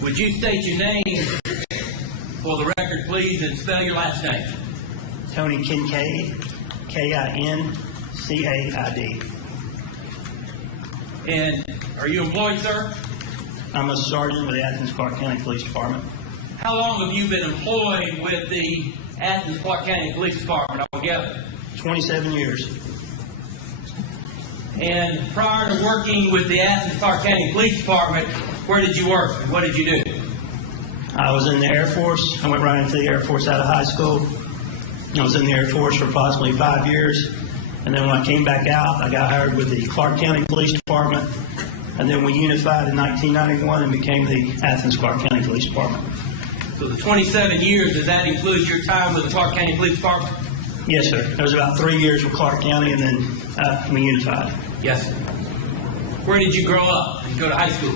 Would you state your name for the record, please, and spell your last name? Tony Kincaid, Kincaid. And are you employed, sir? I'm a sergeant with the Athens Clark County Police Department. How long have you been employed with the Athens Clark County Police Department altogether? 27 years. And prior to working with the Athens Clark County Police Department, where did you work and what did you do? I was in the Air Force. I went right into the Air Force out of high school. I was in the Air Force for approximately 5 years. And then when I came back out, I got hired with the Clark County Police Department. And then we unified in 1991 and became the Athens Clark County Police Department. So the 27 years, does that include your time with the Clark County Police Department? Yes, sir. There was about 3 years with Clark County, and then we unified. Yes. Where did you grow up? Did you go to high school?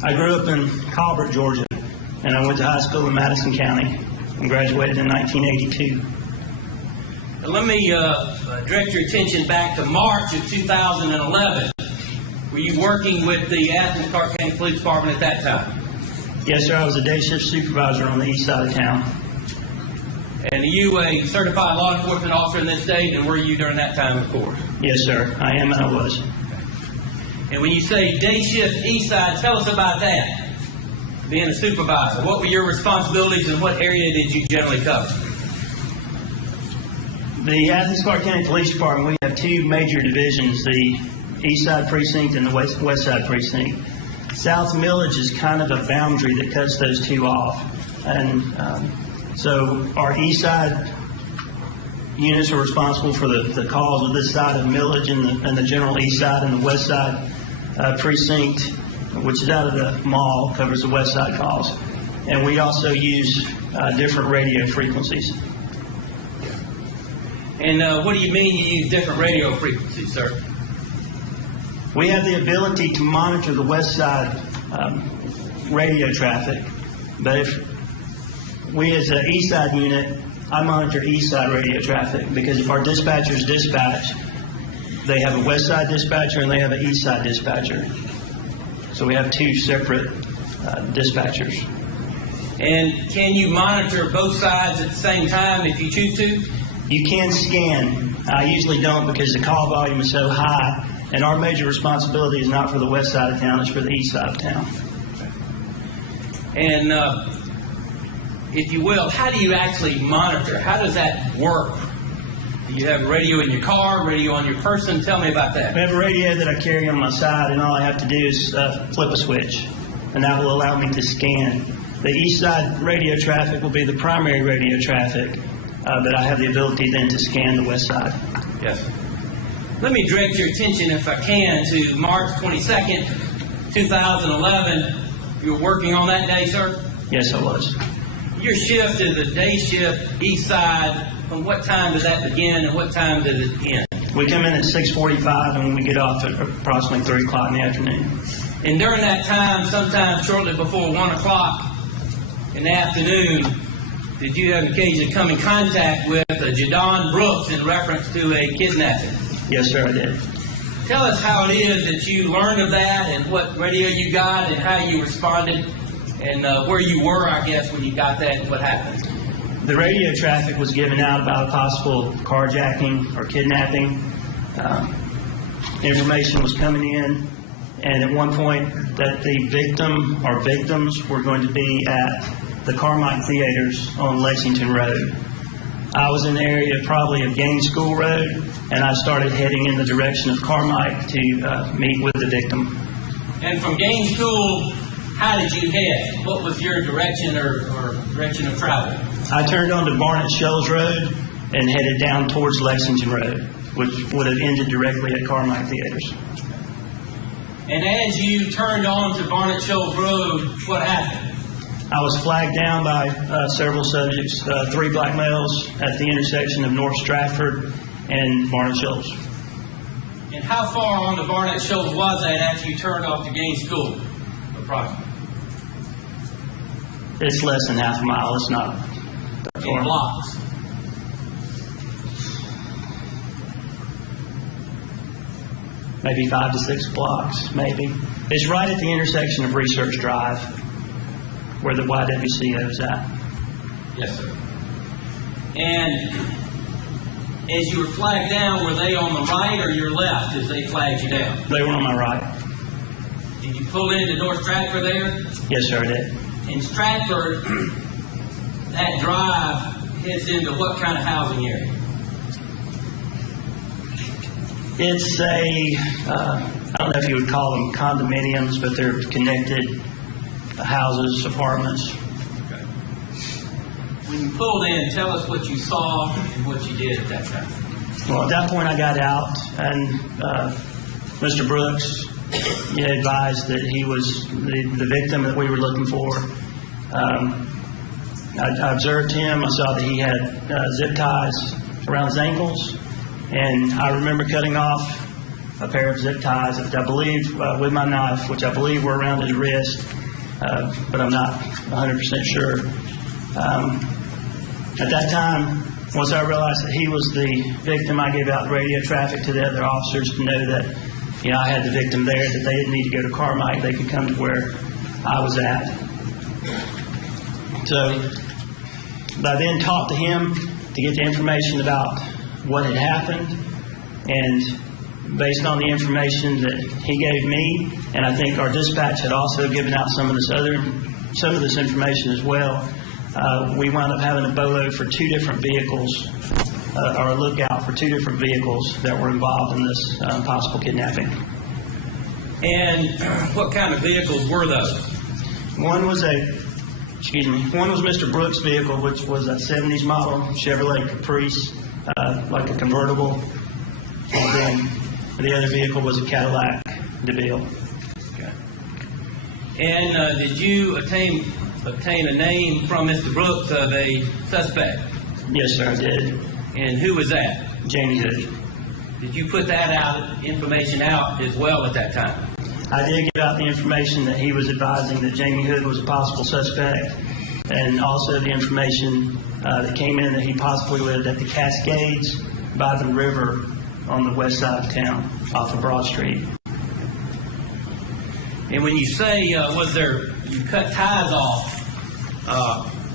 I grew up in Colbert, Georgia, and I went to high school in Madison County and graduated in 1982. Now let me direct your attention back to March of 2011. Were you working with the Athens Clark County Police Department at that time? Yes, sir. I was a day shift supervisor on the east side of town. And are you a certified law enforcement officer in this state, and were you during that time, of course? Yes, sir. I am and I was. And when you say day shift east side, tell us about that. Being a supervisor, what were your responsibilities and what area did you generally cover? The Athens Clark County Police Department, we have two major divisions, the east side precinct and the west side precinct. South Millage is kind of a boundary that cuts those two off. And so our east side units are responsible for the calls of this side of Millage and the general east side, and the west side precinct, which is out of the mall, covers the west side calls. And we also use different radio frequencies. And what do you mean you use different radio frequencies, sir? We have the ability to monitor the west side radio traffic, but if we as an east side unit, I monitor east side radio traffic, because if our dispatchers dispatch, they have a west side dispatcher and they have an east side dispatcher. So we have two separate dispatchers. And can you monitor both sides at the same time if you choose to? You can scan. I usually don't because the call volume is so high, and our major responsibility is not for the west side of town, it's for the east side of town. And if you will, how do you actually monitor? How does that work? Do you have radio in your car, radio on your person? Tell me about that. I have a radio that I carry on my side, and all I have to do is flip a switch, and that will allow me to scan. The east side radio traffic will be the primary radio traffic, but I have the ability then to scan the west side. Yes. Let me direct your attention, if I can, to March 22nd, 2011. You were working on that day, sir? Yes, I was. Your shift is a day shift, east side. From what time does that begin and what time does it end? We come in at 6:45 and we get off at approximately 3 o'clock in the afternoon. And during that time, sometime shortly before 1 o'clock in the afternoon, did you have occasion to come in contact with Jadon Brooks in reference to a kidnapping? Yes, sir, I did. Tell us how it is that you learned of that and what radio you got and how you responded and where you were, I guess, when you got that and what happened. The radio traffic was given out about a possible carjacking or kidnapping. Information was coming in, and at one point that the victim or victims were going to be at the Carmike Theaters on Lexington Road. I was in the area probably of Gaines School Road, and I started heading in the direction of Carmike to meet with the victim. And from Gaines School, how did you head? What was your direction or direction of travel? I turned onto Barnett Shoals Road and headed down towards Lexington Road, which would have ended directly at Carmike Theaters. And as you turned on to Barnett Shoals Road, what happened? I was flagged down by several subjects, 3 black males at the intersection of North Stratford and Barnett Shoals. And how far on to Barnett Shoals was that after you turned off to Gaines School, approximately? It's less than half a mile. It's not that far. In blocks. maybe 5 to 6 blocks, maybe. It's right at the intersection of Research Drive, where the YWCA is at. Yes, sir. And as you were flagged down, were they on the right or your left as they flagged you down? They were on my right. Did you pull into North Stratford there? Yes, sir, I did. In Stratford, that drive heads into what kind of housing area? It's I don't know if you would call them condominiums, but they're connected houses, apartments. Okay. When you pulled in, tell us what you saw and what you did at that time. Well, at that point I got out, and Mr. Brooks advised that he was the victim that we were looking for. I observed him. I saw that he had zip ties around his ankles, and I remember cutting off a pair of zip ties, which I believe, with my knife, which I believe were around his wrist, but I'm not 100% sure. At that time, once I realized that he was the victim, I gave out radio traffic to the other officers to know that, I had the victim there, that they didn't need to go to Carmike. They could come to where I was at. So I then talked to him to get the information about what had happened, and based on the information that he gave me, and I think our dispatch had also given out some of this information as well, we wound up having a boatload for 2 different vehicles, or a lookout for 2 different vehicles that were involved in this possible kidnapping. And what kind of vehicles were those? One was Mr. Brooks' vehicle, which was a 70s model Chevrolet Caprice, like a convertible. And then the other vehicle was a Cadillac DeVille. Okay. And did you obtain a name from Mr. Brooks of a suspect? Yes, sir, I did. And who was that? Jamie Hood. Did you put that information out as well at that time? I did give out the information that he was advising that Jamie Hood was a possible suspect, and also the information that came in that he possibly lived at the Cascades by the river on the west side of town, off of Broad Street. And when you say, you cut ties off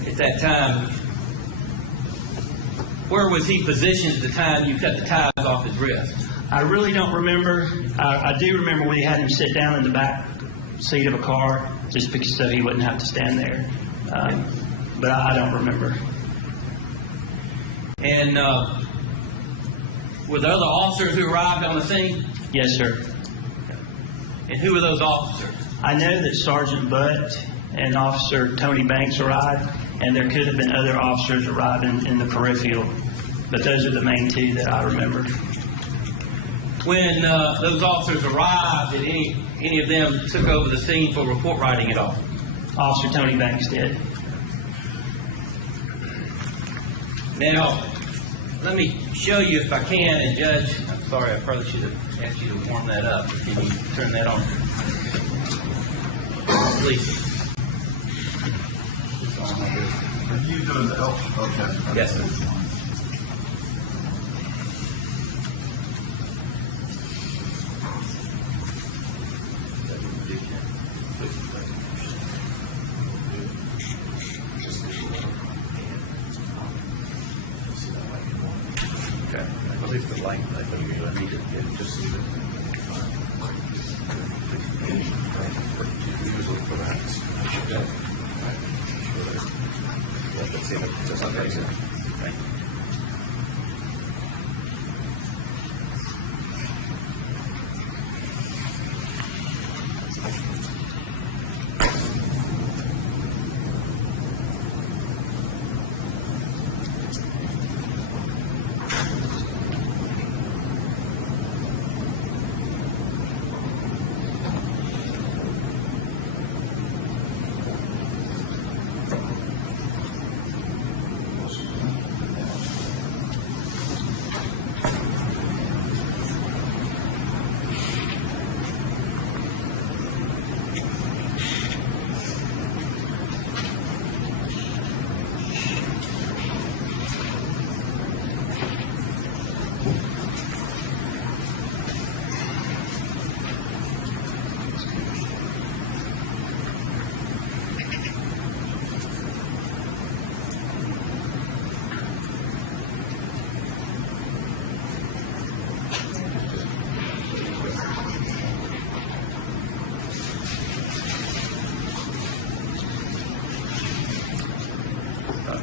at that time, where was he positioned at the time you cut the ties off his wrist? I really don't remember. I do remember we had him sit down in the back seat of a car, just because so he wouldn't have to stand there. But I don't remember. And were there other officers who arrived on the scene? Yes, sir. And who were those officers? I know that Sergeant Butt and Officer Tony Banks arrived, and there could have been other officers arriving in the peripheral, but those are the main 2 that I remember. When those officers arrived, did any of them took over the scene for report writing at all? Officer Tony Banks did. Now, let me show you if I can, and Judge, I'm sorry, I probably should have asked you to warm that up. Can you turn that on? Please. Are you doing the help? Okay. Yes, sir. Okay. I believe the light, I think I need to just see that. Usually for that. Yeah. Let's see if it's just okay. Thank you.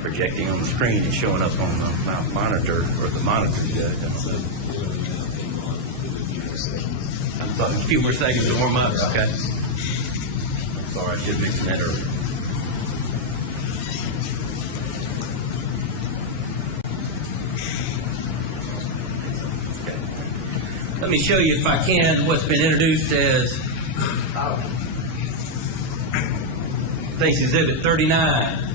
projecting on the screen and showing up on the monitor or the monitor, Judge. I'm talking a few more seconds to warm up, okay? Sorry, I should mention that earlier. Okay. Let me show you, if I can, what's been introduced as State's Exhibit 39.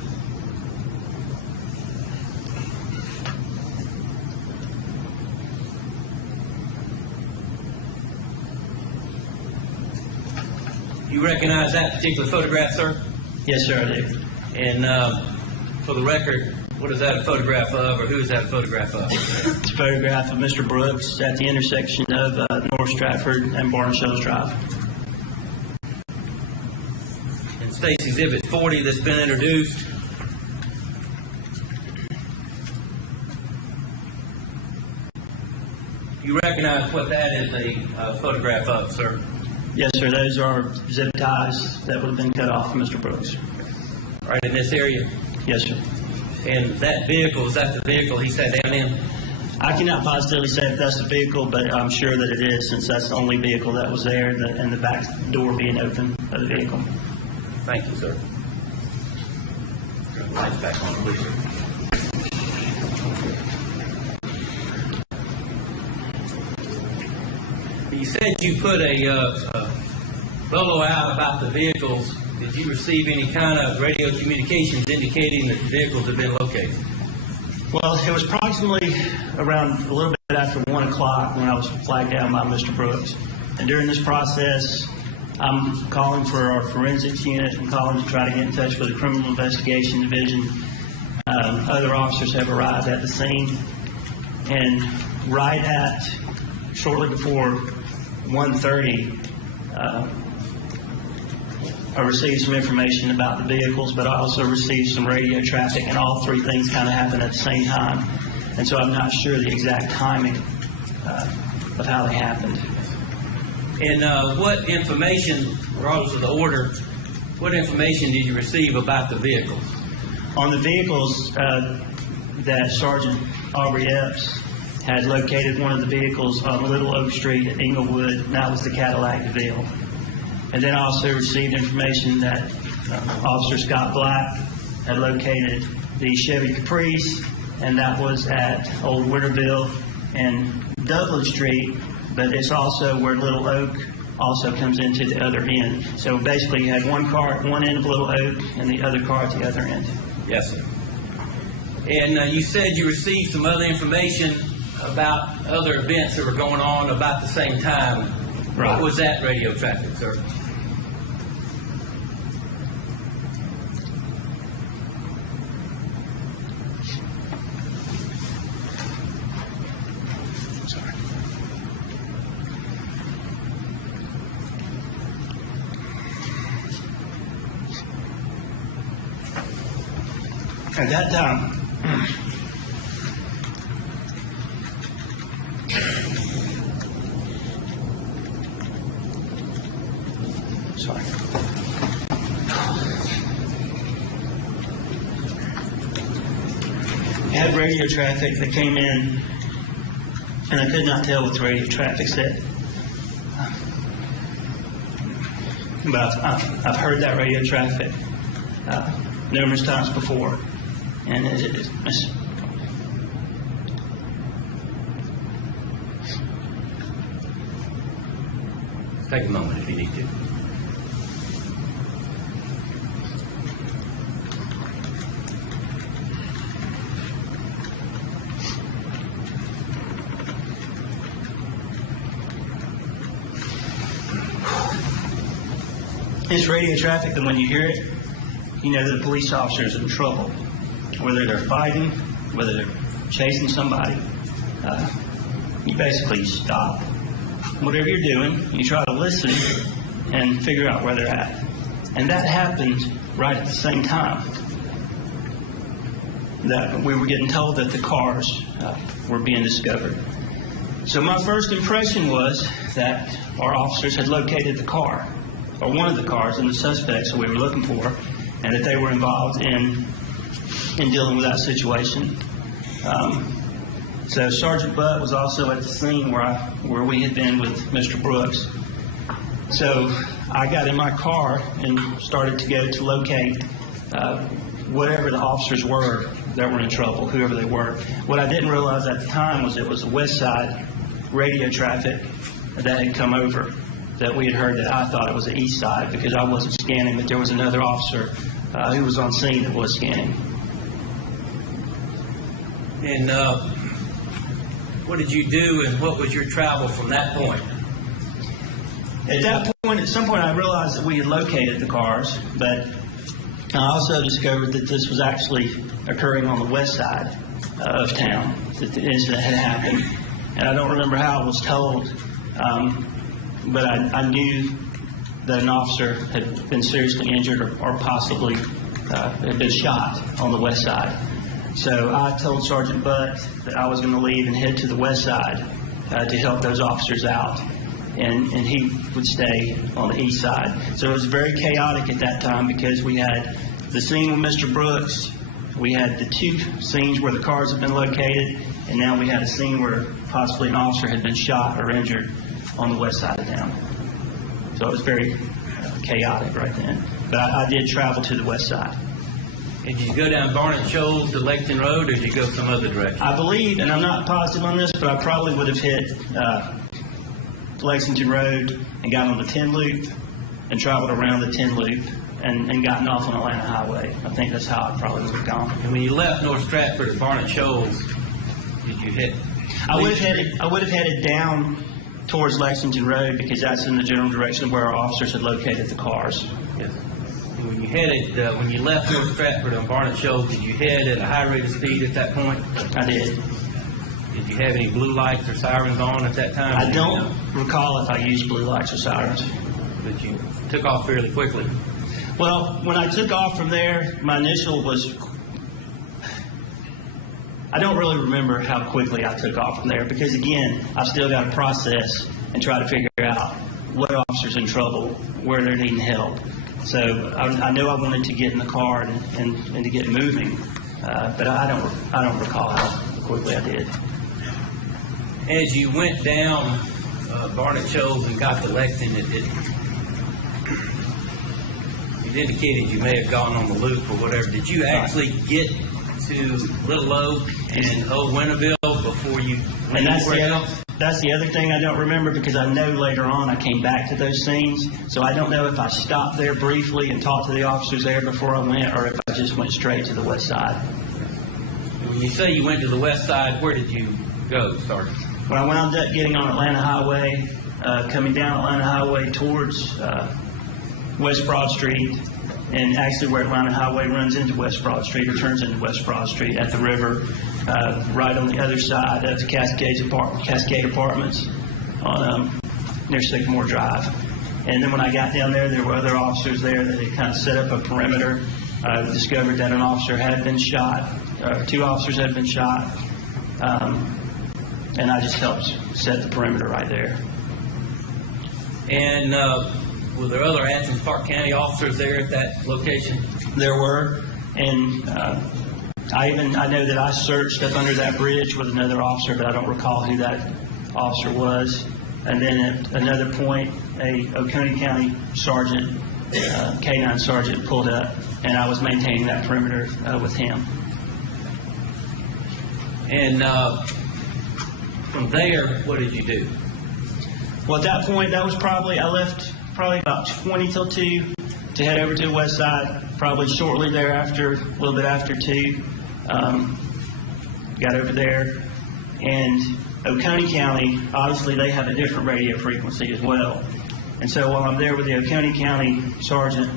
You recognize that particular photograph, sir? Yes, sir, I do. And for the record, what is that a photograph of, or who is that a photograph of? It's a photograph of Mr. Brooks at the intersection of North Stratford and Barnshells Drive. And State's Exhibit 40 that's been introduced. You recognize what that is a photograph of, sir? Yes, sir. Those are zip ties that would have been cut off from Mr. Brooks. Right in this area? Yes, sir. And that vehicle, is that the vehicle he sat down in? I cannot positively say if that's the vehicle, but I'm sure that it is, since that's the only vehicle that was there, and the back door being open of the vehicle. Thank you, sir. Turn the lights back on, please. You said you put a bolo out about the vehicles. Did you receive any kind of radio communications indicating that the vehicles have been located? Well, it was approximately around a little bit after 1 o'clock when I was flagged down by Mr. Brooks. And during this process, I'm calling for our forensics unit. I'm calling to try to get in touch with the Criminal Investigation Division. Other officers have arrived at the scene. And right at, shortly before 1:30, I received some information about the vehicles, but I also received some radio traffic, and all three things kind of happened at the same time. And so I'm not sure the exact timing of how they happened. And what information, regardless of the order, what information did you receive about the vehicles? On the vehicles, that Sergeant Aubrey Epps had located one of the vehicles on Little Oak Street at Inglewood, and that was the Cadillac DeVille. And then I also received information that Officer Scott Black had located the Chevy Caprice, and that was at Old Winterville and Douglas Street, but it's also where Little Oak also comes into the other end. So basically you had one car at one end of Little Oak and the other car at the other end. Yes, sir. And you said you received some other information about other events that were going on about the same time. Right. What was that radio traffic, sir? At that time, sorry. I had radio traffic that came in, and I could not tell what the radio traffic said. But I've heard that radio traffic numerous times before, and it's Take a moment if you need to. It's radio traffic that when you hear it, you know that a police officer is in trouble. Whether they're fighting, whether they're chasing somebody, you basically stop. Whatever you're doing, you try to listen and figure out where they're at. And that happened right at the same time that we were getting told that the cars were being discovered. So my first impression was that our officers had located the car, or one of the cars, and the suspects that we were looking for, and that they were involved in in dealing with that situation. So Sergeant Butt was also at the scene where we had been with Mr. Brooks. So I got in my car and started to go to locate whatever the officers were that were in trouble, whoever they were. What I didn't realize at the time was it was the west side radio traffic that had come over, that we had heard that I thought it was the east side because I wasn't scanning, but there was another officer who was on scene that was scanning. And what did you do, and what was your travel from that point? At that point, at some point, I realized that we had located the cars, but I also discovered that this was actually occurring on the west side of town, that the incident had happened. And I don't remember how it was told, but I knew that an officer had been seriously injured or possibly had been shot on the west side. So I told Sergeant Butt that I was going to leave and head to the west side to help those officers out, and he would stay on the east side. So it was very chaotic at that time because we had the scene with Mr. Brooks, we had the two scenes where the cars had been located, and now we had a scene where possibly an officer had been shot or injured on the west side of town. So it was very chaotic right then. But I did travel to the west side. Did you go down Barnett Shoals to Lexington Road, or did you go some other direction? I believe, and I'm not positive on this, but I probably would have hit Lexington Road and got on the 10 loop and traveled around the 10 loop and gotten off on Atlanta Highway. I think that's how I probably would have gone. And when you left North Stratford at Barnett Shoals, did you hit? I would have headed down towards Lexington Road because that's in the general direction where our officers had located the cars. Yes. And when you headed, when you left North Stratford on Barnett Shoals, did you head at a high rate of speed at that point? I did. Did you have any blue lights or sirens on at that time? I don't recall if I used blue lights or sirens. But you took off fairly quickly. Well, when I took off from there, my initial was, I don't really remember how quickly I took off from there because, again, I've still got to process and try to figure out what officer's in trouble, where they're needing help. So I know I wanted to get in the car and to get moving, but I don't recall how quickly I did. As you went down Barnett Shoals and got to Lexington, you indicated you may have gone on the loop or whatever. Did you actually get to Little Oak and Old Winterville before you went? And that's the other thing I don't remember because I know later on I came back to those scenes. So I don't know if I stopped there briefly and talked to the officers there before I went or if I just went straight to the west side. When you say you went to the west side, where did you go, Sergeant? When I wound up getting on Atlanta Highway, coming down Atlanta Highway towards West Broad Street, and actually where Atlanta Highway runs into West Broad Street or turns into West Broad Street at the river, right on the other side of Cascade Apartments on near Sycamore Drive. And then when I got down there, there were other officers there that had kind of set up a perimeter. I discovered that an officer had been shot, two officers had been shot, and I just helped set the perimeter right there. And were there other Athens Park County officers there at that location? There were, and I know that I searched up under that bridge with another officer, but I don't recall who that officer was. And then at another point, a Oconee County sergeant, K-9 sergeant, pulled up, and I was maintaining that perimeter with him. And from there, what did you do? Well, at that point, I left probably about 20 till 2 to head over to the west side. Probably shortly thereafter, a little bit after 2, got over there. And Oconee County, obviously, they have a different radio frequency as well. And so while I'm there with the Oconee County sergeant,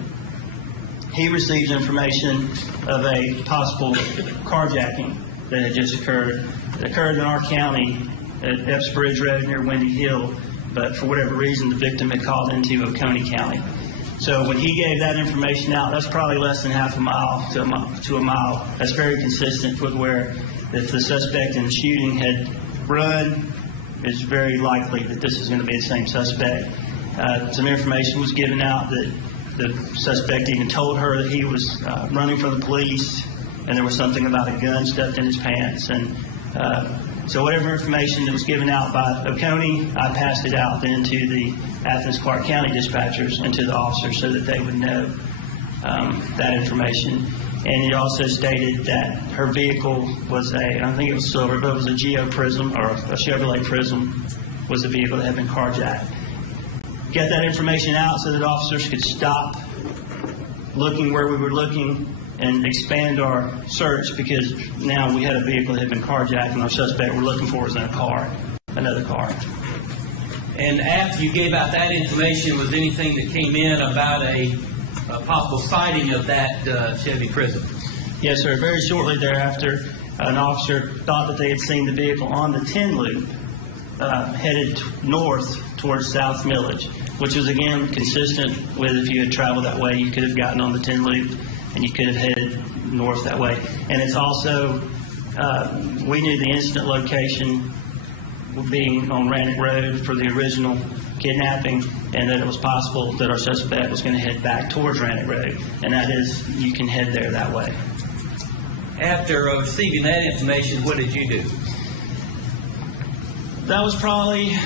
he receives information of a possible carjacking that had just occurred. It occurred in our county at Epps Bridge Road near Windy Hill, but for whatever reason, the victim had called into Oconee County. So when he gave that information out, that's probably less than half a mile to a mile. That's very consistent with where if the suspect in the shooting had run, it's very likely that this is going to be the same suspect. Some information was given out that the suspect even told her that he was running from the police, and there was something about a gun stuffed in his pants. And so whatever information that was given out by Oconee, I passed it out then to the Athens Clark County dispatchers and to the officers so that they would know that information. And it also stated that her vehicle was I think it was silver, but it was a Geo Prism, or a Chevrolet Prism was the vehicle that had been carjacked. Get that information out so that officers could stop looking where we were looking and expand our search, because now we had a vehicle that had been carjacked and our suspect we're looking for was in a car, another car. And after you gave out that information, was anything that came in about a possible sighting of that Chevy Prism? Yes, sir. Very shortly thereafter, an officer thought that they had seen the vehicle on the 10 loop headed north towards South Millage, which was again consistent with if you had traveled that way, you could have gotten on the 10 loop and you could have headed north that way. And it's also, we knew the incident location being on Rannoch Road for the original kidnapping, and that it was possible that our suspect was going to head back towards Rannoch Road, and that is, you can head there that way. After receiving that information, what did you do? That was probably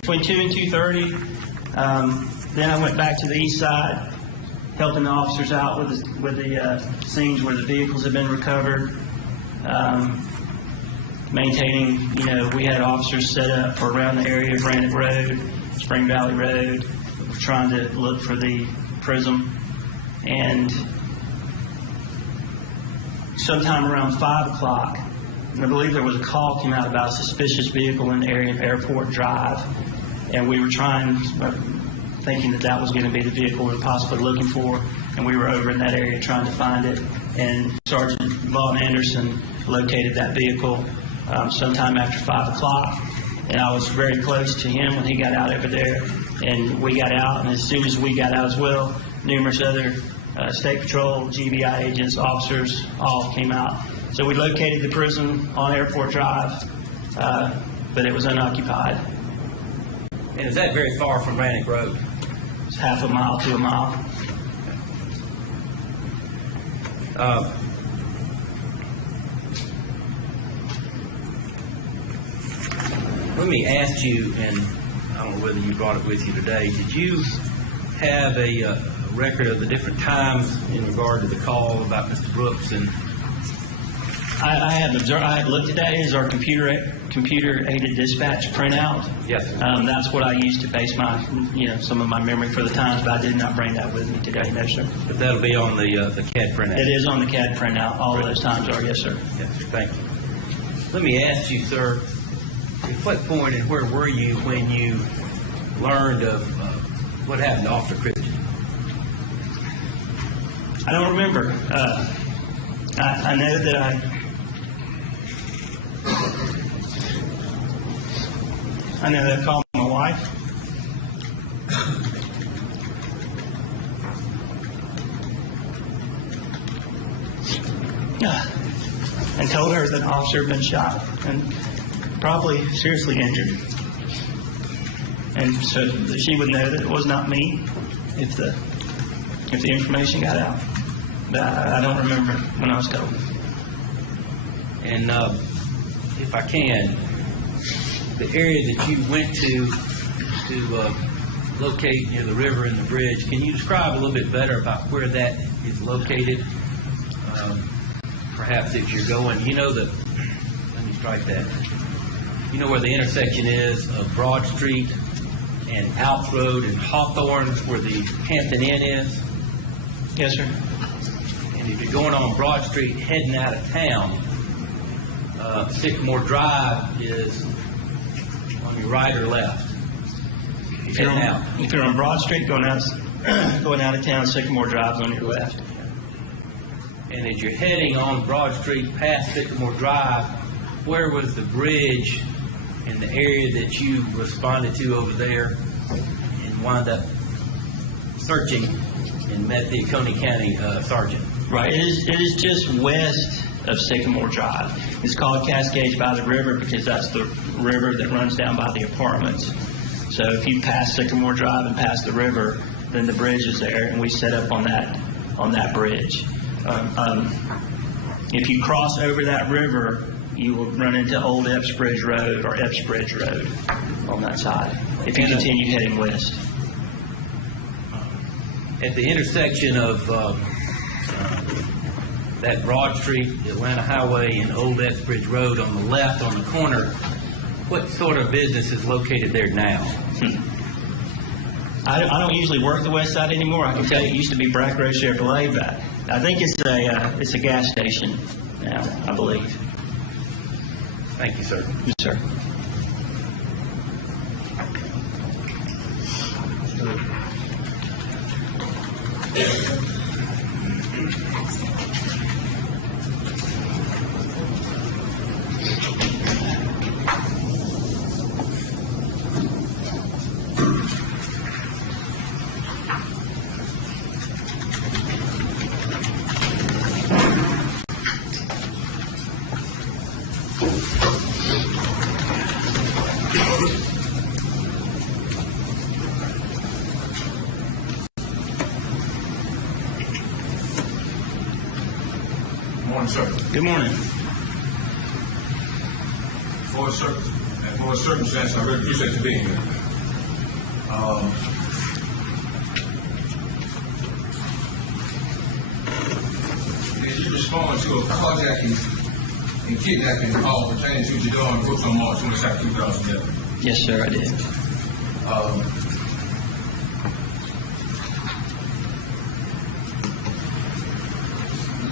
between 2 and 2:30. Then I went back to the east side, helping the officers out with the scenes where the vehicles had been recovered. Maintaining, we had officers set up around the area of Rannoch Road, Spring Valley Road, trying to look for the Prism. And sometime around 5 o'clock, and I believe there was a call came out about a suspicious vehicle in the area of Airport Drive, and we were thinking that was going to be the vehicle we were possibly looking for, and we were over in that area trying to find it, and Sergeant Vaughn Anderson located that vehicle sometime after 5 o'clock, and I was very close to him when he got out over there, and we got out, and as soon as we got out as well, numerous other State Patrol, GBI agents, officers all came out. So we located the Prism on Airport Drive, but it was unoccupied. And is that very far from Rannoch Road? It's half a mile to a mile. Let me ask you, and I don't know whether you brought it with you today, did you have a record of the different times in regard to the call about Mr. Brooks? And I had looked at that. It is our computer-aided dispatch printout. Yes. That's what I used to base my, some of my memory for the times, but I did not bring that with me today, no, sir. But that'll be on the CAD printout? It is on the CAD printout. All of those times are, yes, sir. Yes, sir. Thank you. Let me ask you, sir, at what point and where were you when you learned of what happened to Officer Christian? I don't remember. I know that I called my wife. And told her that an officer had been shot and probably seriously injured. And so that she would know that it was not me if the information got out. But I don't remember when I was told. And if I can, the area that you went to locate near the river and the bridge, can you describe a little bit better about where that is located? Perhaps if you're going, let me strike that. You know where the intersection is of Broad Street and Alps Road and Hawthorne, where the Hampton Inn is? Yes, sir. And if you're going on Broad Street heading out of town, Sycamore Drive is on your right or left? If you're on Broad Street going out of town, Sycamore Drive is on your left. And as you're heading on Broad Street past Sycamore Drive, where was the bridge in the area that you responded to over there and wound up searching and met the Oconee County sergeant? Right. It is just west of Sycamore Drive. It's called Cascades by the River because that's the river that runs down by the apartments. So if you pass Sycamore Drive and pass the river, then the bridge is there, and we set up on that bridge. If you cross over that river, you will run into Old Epps Bridge Road or Epps Bridge Road on that side, if you continue heading west. At the intersection of that Broad Street, Atlanta Highway, and Old Epps Bridge Road on the left on the corner, what sort of business is located there now? I don't usually work the west side anymore. I can tell you it used to be Brack Road Chevrolet, but I think it's a gas station now, I believe. Thank you, sir. Yes, sir. Morning, sir. Good morning. For a circumstance, I really appreciate you being here. Did you respond to a carjacking and kidnapping call pertaining to Jadon Brooks on March 22nd, 2011? Yes, sir, I did.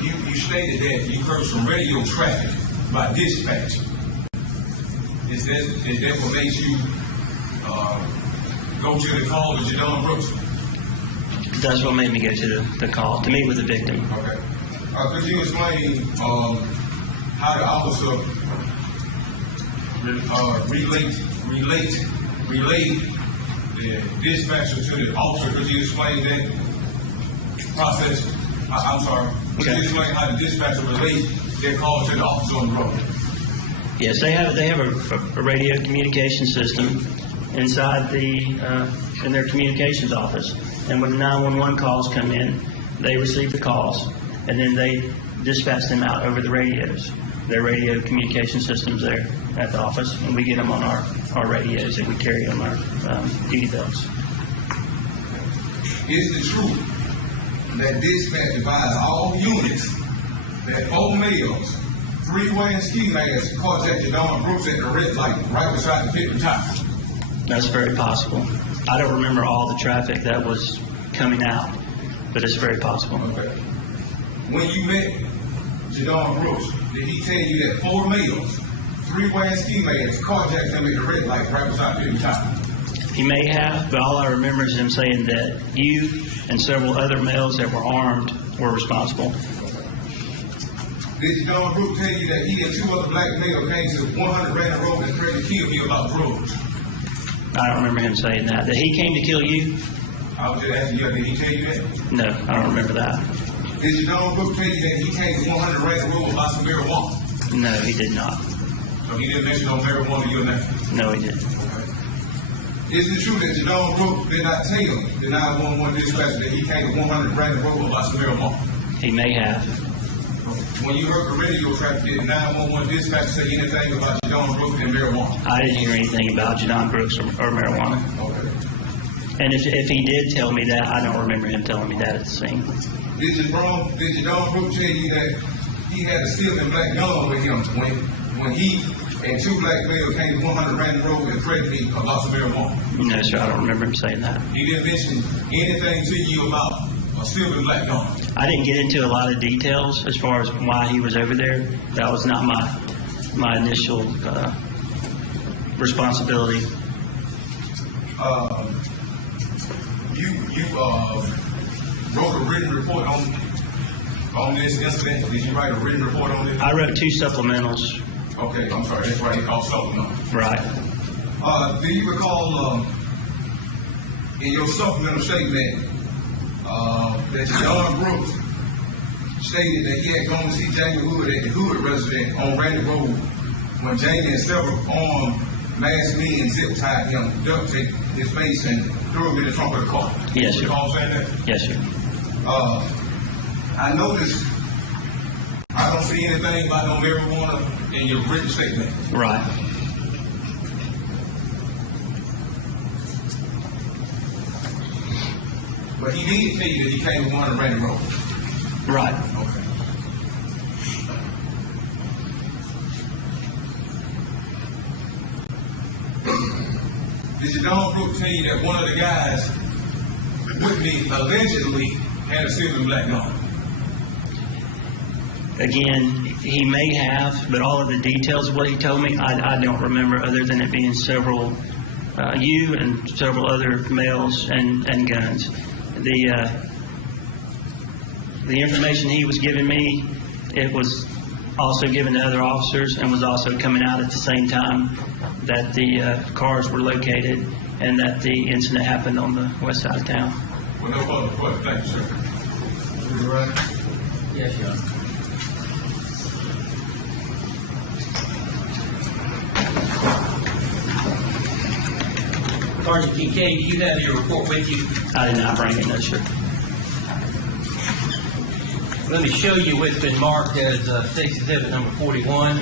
You stated that you heard some radio traffic by dispatch. Is that what makes you go to the call with Jadon Brooks? That's what made me go to the call, to meet with the victim. Okay. Could you explain how the officer relate the dispatcher to the officer? Could you explain that process? I'm sorry. Could you explain how the dispatcher relates their call to the officer on the road? Yes, they have a radio communication system inside in their communications office, and when 911 calls come in, they receive the calls, and then they dispatch them out over the radios. Their radio communication systems there at the office, and we get them on our radios that we carry on our duty belts. Is it true that dispatch advised all units that 4 males, 3 wearing ski masks, carjacked Jadon Brooks at the red light right beside the pit top? That's very possible. I don't remember all the traffic that was coming out, but it's very possible. Okay. When you met Jadon Brooks, did he tell you that 4 males, 3 wearing ski masks, carjacked him at the red light right beside the pit top? He may have, but all I remember is him saying that you and several other males that were armed were responsible. Did Jadon Brooks tell you that he and 2 other black males came to 100 Random Road and threatened to kill you about drugs? I don't remember him saying that. That he came to kill you? I was just asking you, did he tell you that? No, I don't remember that. Did Jadon Brooks tell you that he came to 100 Random Road about some marijuana? No, he did not. So he didn't mention no marijuana to your name? No, he didn't. Is it true that Jadon Brooks did not tell the 911 dispatcher that he came to 100 Brandon Road about some marijuana? He may have. When you heard the radio traffic, did the 911 dispatcher say anything about Jadon Brooks and marijuana? I didn't hear anything about Jadon Brooks or marijuana. Okay. And if he did tell me that, I don't remember him telling me that at the scene. Did Jadon Brooks tell you that he had a steel and black gun with him when he and 2 black males came to 100 Brandon Road and threatened me about some marijuana? No, sir, I don't remember him saying that. He didn't mention anything to you about a steel and black gun? I didn't get into a lot of details as far as why he was over there. That was not my initial responsibility. You wrote a written report on this incident. Did you write a written report on this? I wrote 2 supplementals. Okay, I'm sorry. That's why he called supplemental. Right. Do you recall in your supplemental statement that Jadon Brooks stated that he had gone to see Jamie Hood at the Hood residence on Randy Road when Jamie and several armed masked men zip-tied him, duct taped his face, and threw him in the trunk of the car? Yes, sir. You recall saying that? Yes, sir. I noticed I don't see anything about no marijuana in your written statement. Right. But he did tell you that he came to one of the random road. Right. Okay. Did your dog Brooke tell you that one of the guys with me allegedly had a silver and black gun? Again, he may have, but all of the details of what he told me, I don't remember, other than it being several, you and several other males and guns. The information he was giving me, it was also given to other officers and was also coming out at the same time that the cars were located and that the incident happened on the west side of town. Well, no further questions. Thank you, sir. Is it right? Yes, Your Honor. Sergeant Kincaid, you have your report with you. I did not bring it, no, sir. Let me show you what's been marked as State Exhibit number 41.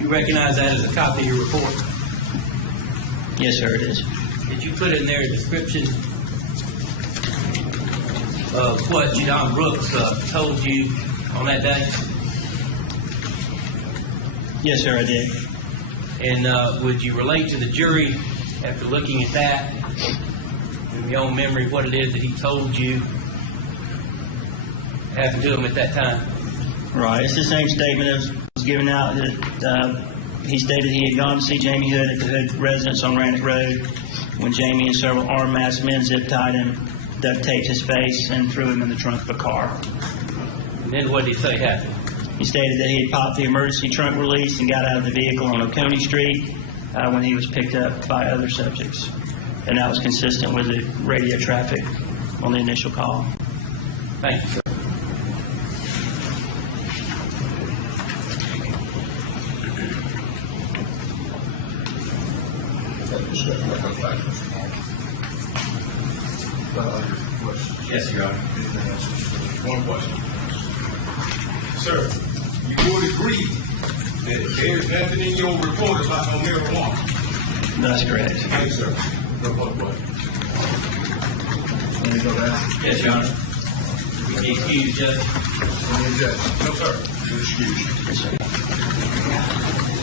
You recognize that as a copy of your report? Yes, sir, it is. Did you put in there a description of what Jadon Brooks told you on that day? Yes, sir, I did. And would you relate to the jury, after looking at that, in your own memory, what it is that he told you happened to him at that time? Right, it's the same statement that was given out that he stated he had gone to see Jamie Hood at the Hood residence on Rannoch Road when Jamie and several armed masked men zip-tied him, duct taped his face, and threw him in the trunk of a car. And then what did he say happened? He stated that he had popped the emergency trunk release and got out of the vehicle on Oconee Street when he was picked up by other subjects. And that was consistent with the radio traffic on the initial call. Thank you, sir. Yes, Your Honor. One question. Sir, you would agree that there's nothing in your report about no marijuana? That's correct. Thank you, sir. No further questions. Let me go down. Yes, Your Honor. You can excuse, Judge. No, sir. You're excused. Yes, sir.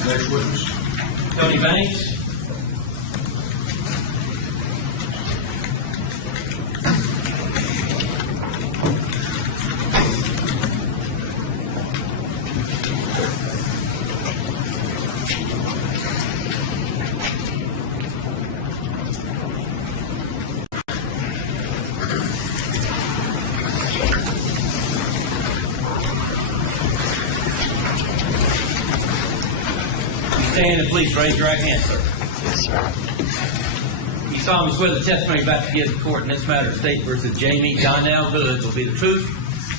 Next witness. Tony Banks. Stand and please raise your right hand, sir. Yes, sir. You solemnly swear the testimony about to give the court in this matter of State versus Jamie Donnell Hood will be the truth,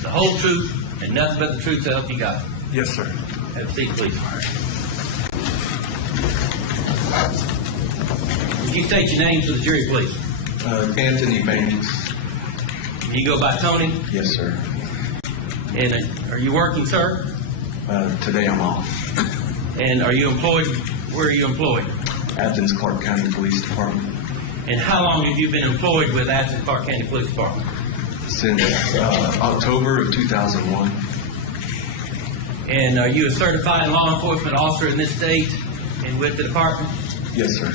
the whole truth, and nothing but the truth to help you God. Yes, sir. Have a seat, please. Would you state your name to the jury, please? Anthony Banks. You go by Tony? Yes, sir. And are you working, sir? Today I'm off. And are you employed? Where are you employed? Athens Clark County Police Department. And how long have you been employed with Athens Clark County Police Department? Since October of 2001. And are you a certified law enforcement officer in this state and with the department? Yes, sir.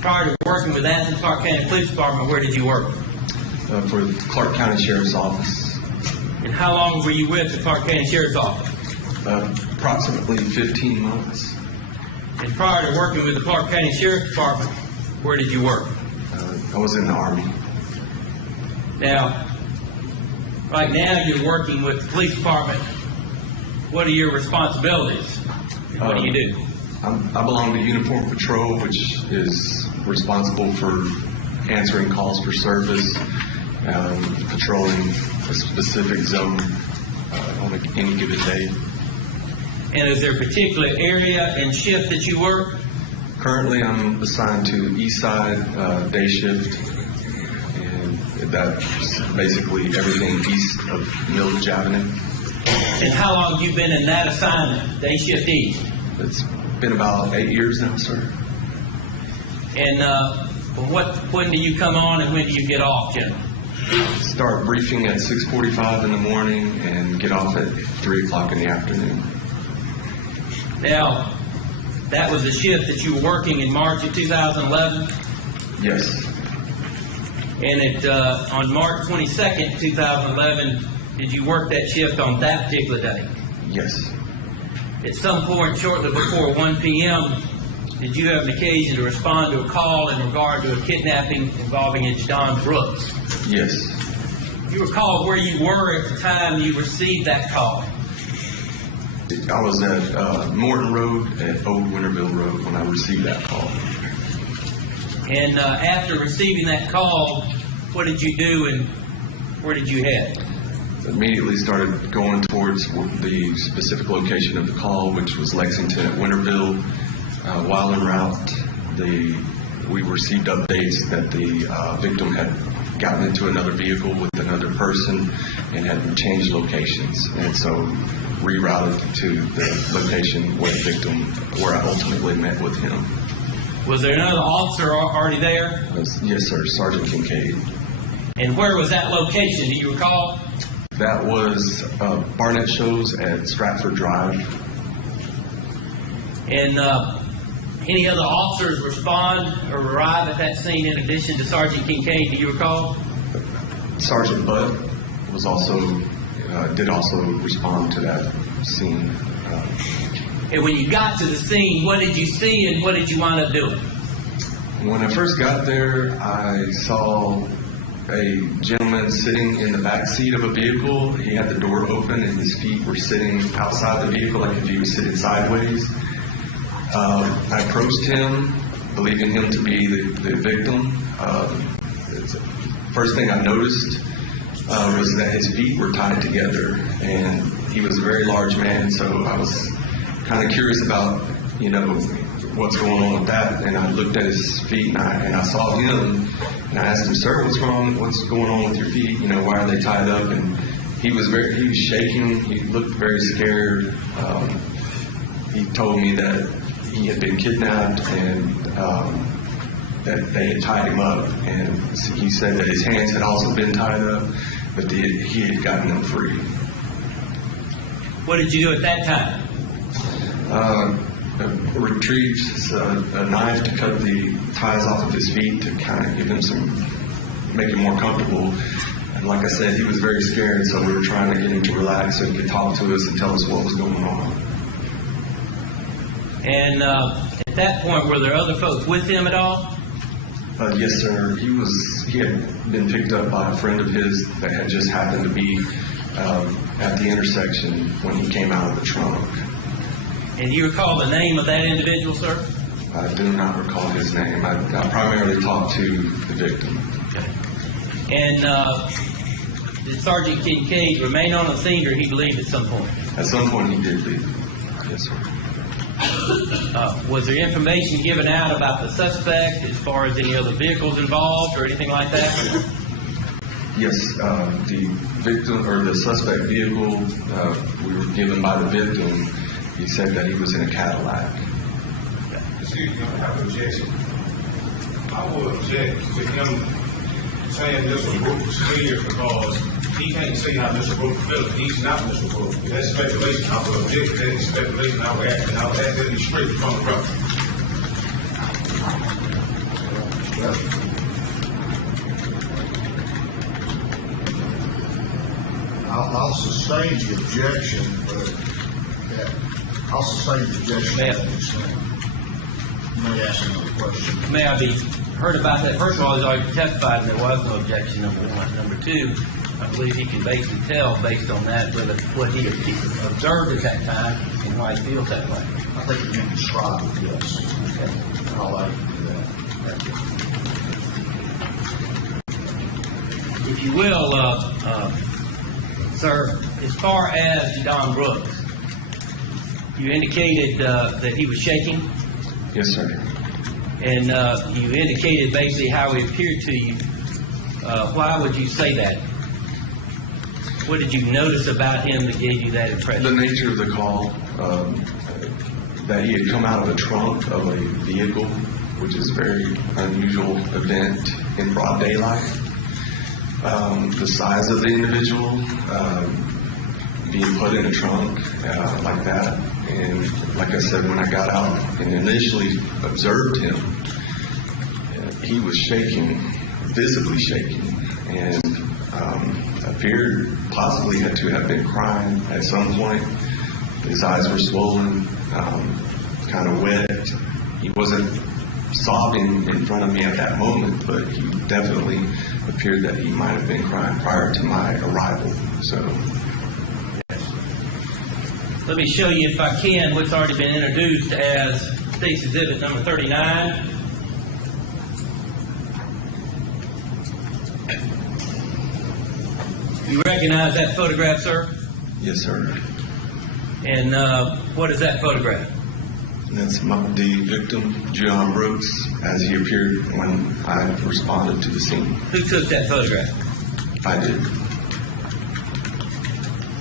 Prior to working with Athens Clark County Police Department, where did you work? For the Clark County Sheriff's Office. And how long were you with the Clark County Sheriff's Office? Approximately 15 months. And prior to working with the Clark County Sheriff's Department, where did you work? I was in the Army. Now, right now you're working with the police department. What are your responsibilities? What do you do? I belong to Uniform Patrol, which is responsible for answering calls for service, patrolling a specific zone on any given day. And is there a particular area and shift that you work? Currently, I'm assigned to East Side day shift, and that's basically everything east of Millage Avenue. And how long have you been in that assignment, day shift east? It's been about 8 years now, sir. And when do you come on and when do you get off, General? Start briefing at 6:45 in the morning and get off at 3 o'clock in the afternoon. Now, that was the shift that you were working in March of 2011? Yes. And on March 22nd, 2011, did you work that shift on that particular day? Yes. At some point shortly before 1 p.m., did you have an occasion to respond to a call in regard to a kidnapping involving a John Brooks? Yes. You recall where you were at the time you received that call? I was at Morton Road at Old Winterville Road when I received that call. And after receiving that call, what did you do and where did you head? Immediately started going towards the specific location of the call, which was Lexington at Winterville. While en route, we received updates that the victim had gotten into another vehicle with another person and had changed locations, and so rerouted to the location where I ultimately met with him. Was there another officer already there? Yes, sir, Sergeant Kincaid. And where was that location? Do you recall? That was Barnett Shows at Stratford Drive. And any other officers respond or arrive at that scene in addition to Sergeant Kincaid? Do you recall? Sergeant Budd was did also respond to that scene. And when you got to the scene, what did you see and what did you wind up doing? When I first got there, I saw a gentleman sitting in the back seat of a vehicle. He had the door open and his feet were sitting outside the vehicle like if he was sitting sideways. I approached him, believing him to be the victim. First thing I noticed was that his feet were tied together, and he was a very large man, so I was kind of curious about, what's going on with that. And I looked at his feet, and I saw him, and I asked him, "Sir, what's wrong? What's going on with your feet? Why are they tied up?" And he was shaking. He looked very scared. He told me that he had been kidnapped and that they had tied him up. And he said that his hands had also been tied up, but he had gotten them free. What did you do at that time? Retrieved a knife to cut the ties off of his feet to kind of give him make him more comfortable. And like I said, he was very scared, so we were trying to get him to relax so he could talk to us and tell us what was going on. And at that point, were there other folks with him at all? Yes, sir. He had been picked up by a friend of his that had just happened to be at the intersection when he came out of the trunk. And do you recall the name of that individual, sir? I do not recall his name. I primarily talked to the victim. Okay. And did Sergeant Kincaid remain on the scene, or he believed at some point? At some point he did leave. Yes, sir. Was there information given out about the suspect as far as any other vehicles involved or anything like that? Yes, the victim or the suspect vehicle we were given by the victim. He said that he was in a Cadillac. Excuse me, I have an objection. I would object to him saying Mr. Brooks was clear because he can't say how Mr. Brooks felt. He's not Mr. Brooks. If that's speculation, I would object to that speculation. I would ask that be straight from the front. I'll sustain the objection, but I'll sustain the objection. You may ask another question. May I be heard about that? First of all, he's already testified and there was no objection, number one. Number two, I believe he can basically tell based on that whether what he observed at that time and why he feels that way. I think you can describe it, yes. Okay. I'll allow you to do that. Thank you. If you will, sir, as far as Don Brooks, You indicated that he was shaking, Yes, sir. and you indicated basically how he appeared to you. Why would you say that? What did you notice about him that gave you that impression? The nature of the call, that he had come out of a trunk of a vehicle, which is a very unusual event in broad daylight. The size of the individual, being put in a trunk like that. And like I said, when I got out and initially observed him, he was shaking, visibly shaking, and appeared possibly had to have been crying at some point. His eyes were swollen, kind of wet. He wasn't sobbing in front of me at that moment, but he definitely appeared that he might have been crying prior to my arrival. So, Let me show you, if I can, what's already been introduced as State's Exhibit number 39. You recognize that photograph, sir? yes, sir. And what is that photograph? That's the victim, John Brooks, as he appeared when I responded to the scene. Who took that photograph? I did.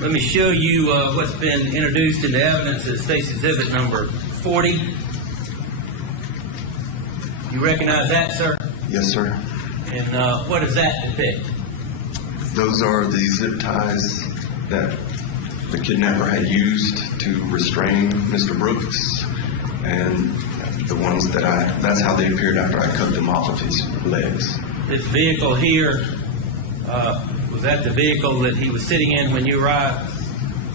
Let me show you what's been introduced into evidence as State's Exhibit number 40. You recognize that, sir? Yes, sir. And what does that depict? Those are the zip ties that the kidnapper had used to restrain Mr. Brooks, and the ones that's how they appeared after I cut them off of his legs. This vehicle here, was that the vehicle that he was sitting in when you arrived?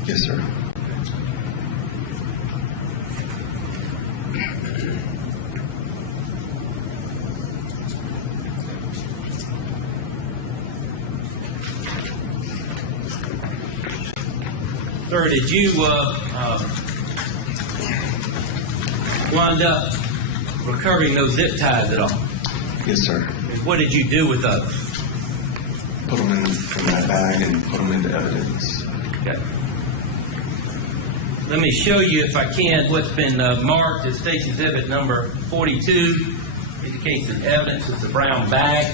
Yes, sir. Sir, did you wind up recovering those zip ties at all? Yes, sir. What did you do with those? Put them in my bag and put them into evidence. Okay. Let me show you, if I can, what's been marked as State's Exhibit number 42. Indicates as evidence. It's a brown bag.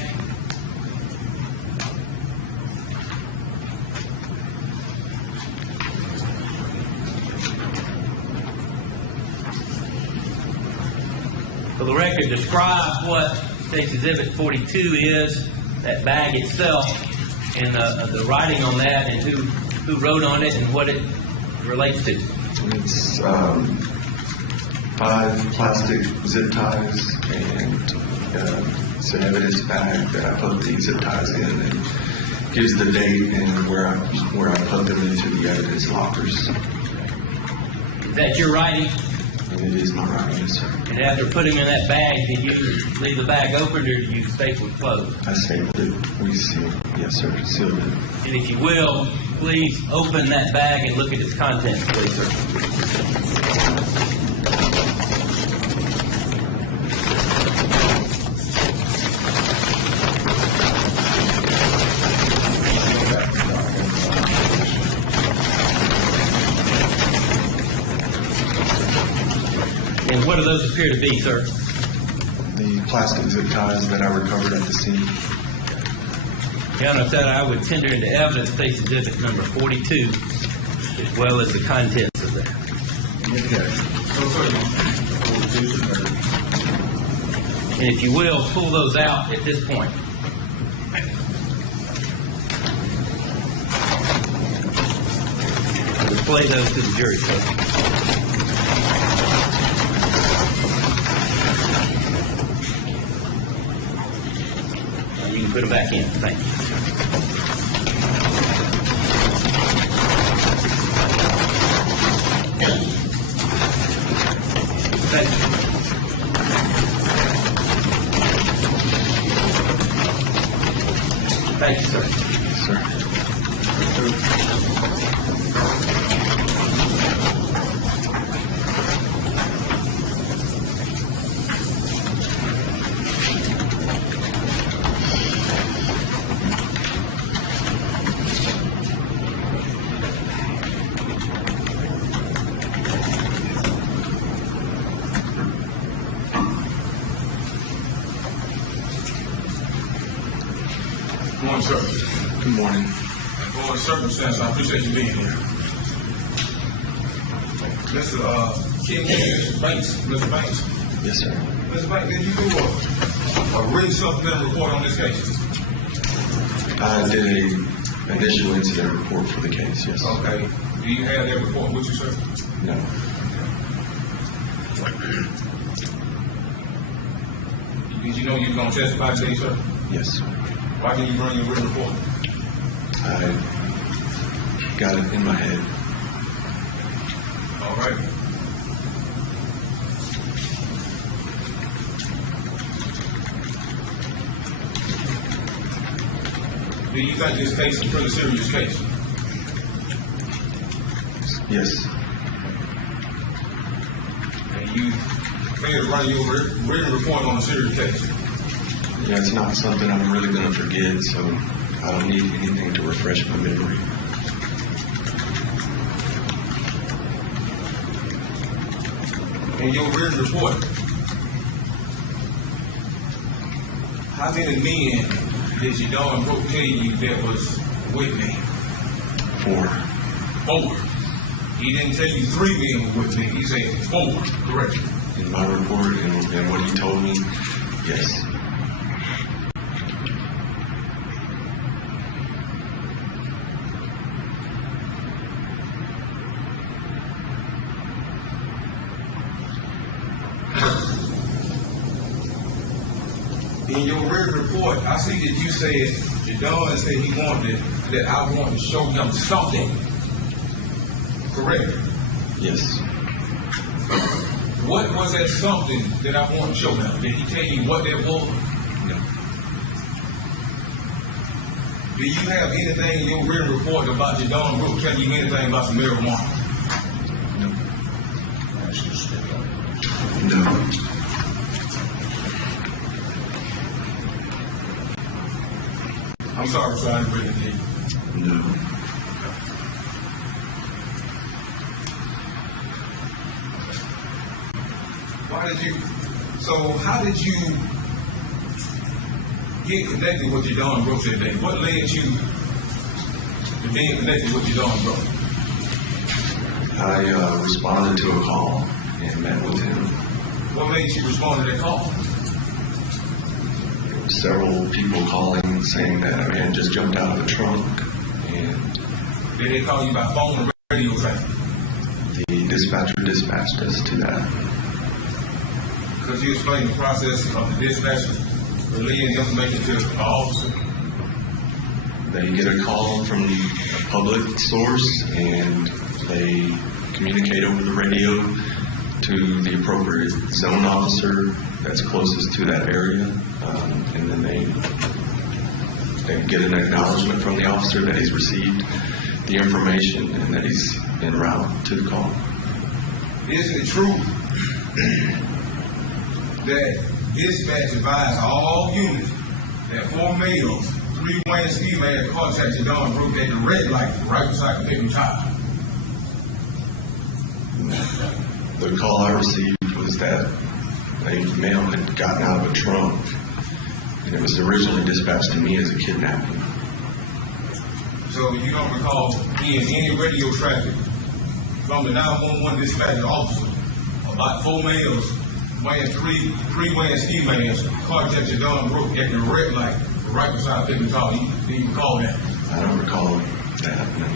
For the record, describe what State's Exhibit 42 is, that bag itself, and the writing on that, and who wrote on it, and what it relates to. It's 5 plastic zip ties, and it's an evidence bag that I put the zip ties in, and gives the date and where I put them into the evidence lockers. Is that your writing? And it is my writing, yes, sir. And after putting them in that bag, did you leave the bag open, or did you staple it closed? I stapled it. We sealed it. Yes, sir. Sealed it. And if you will, please open that bag and look at its contents, please, sir. And what do those appear to be, sir? The plastic zip ties that I recovered at the scene. Your Honor, that I would tender into evidence State's Exhibit number 42, as well as the contents of that. And if you will, pull those out at this point. Display those to the jury, sir. You can put them back in. Thank you. Thank you. Thank you, sir. Sir. sir. Good morning. And for the circumstance, I appreciate you being here. Mr. Banks, Mr. Banks. Yes, sir. Mr. Banks, did you do a written supplemental report on this case? I did an initial incident report for the case, yes. Okay. Do you have that report with you, sir? No. Did you know you were going to testify today, sir? Yes, sir. Why didn't you bring your written report? I got it in my head. All right. Do you think this case is a pretty serious case? Yes. And you failed to write your written report on a serious case? Yeah, it's not something I'm really going to forget, so I don't need anything to refresh my memory. In your written report, how many men did Jadon Brooke tell you that was with me? 4. 4. He didn't tell you 3 men were with me. He said 4, correct? In my report and what he told me, yes. In your written report, I see that you said Jadon said he wanted that I want to show him something. Correct? Yes. What was that something that I want to show him? Did he tell you what that was? No. Do you have anything in your written report about Jadon Brooke telling you anything about some marijuana? No. No. I'm sorry, sir, I didn't really hear you. No. How did you get connected with Jadon Brooke today? What led you to being connected with Jadon Brooke? I responded to a call and met with him. What made you respond to that call? Several people calling saying that a man just jumped out of a trunk, and Did they call you by phone or radio traffic? the dispatcher dispatched us to that. Could you explain the process of the dispatcher relaying information to the officer? They get a call from a public source, and they communicate over the radio to the appropriate zone officer that's closest to that area, and then they get an acknowledgement from the officer that he's received the information and that he's en route to the call. Isn't it true that dispatch advised all units that 4 males, 3 white females contacted Jadon Brooke at the red light right beside the victim's house? The call I received was that a male had gotten out of a trunk, and it was originally dispatched to me as a kidnapping. So you don't recall hearing any radio traffic from the 911 dispatch officer about 4 males weighing 3 weighing ski males contacted Jadon Brooke at the red light right beside the victim's house? Do you recall that? I don't recall that, no.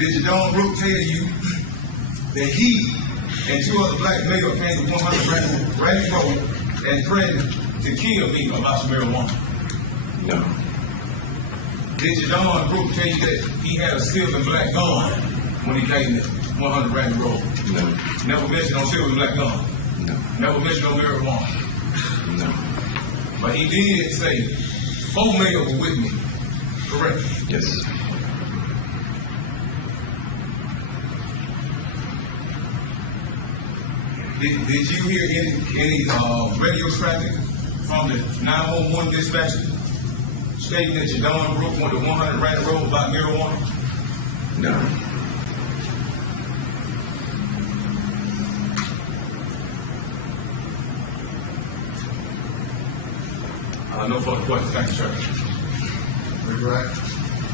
Did Jadon Brooke tell you that he and 2 other black males came to 100 Ranch Road and threatened to kill me about some marijuana? No. Did Jadon Brooke tell you that he had a silver and black gun when he came to 100 Ranch Road? No. Never mentioned no silver and black gun. No. Never mentioned no marijuana. No. But he did say 4 males were with me. Correct? Yes. Did you hear any radio traffic from the 911 dispatcher stating that Jadon Brooke went to 100 Ranch Road about marijuana? No. No further questions. Thank you, sir. Raise your right.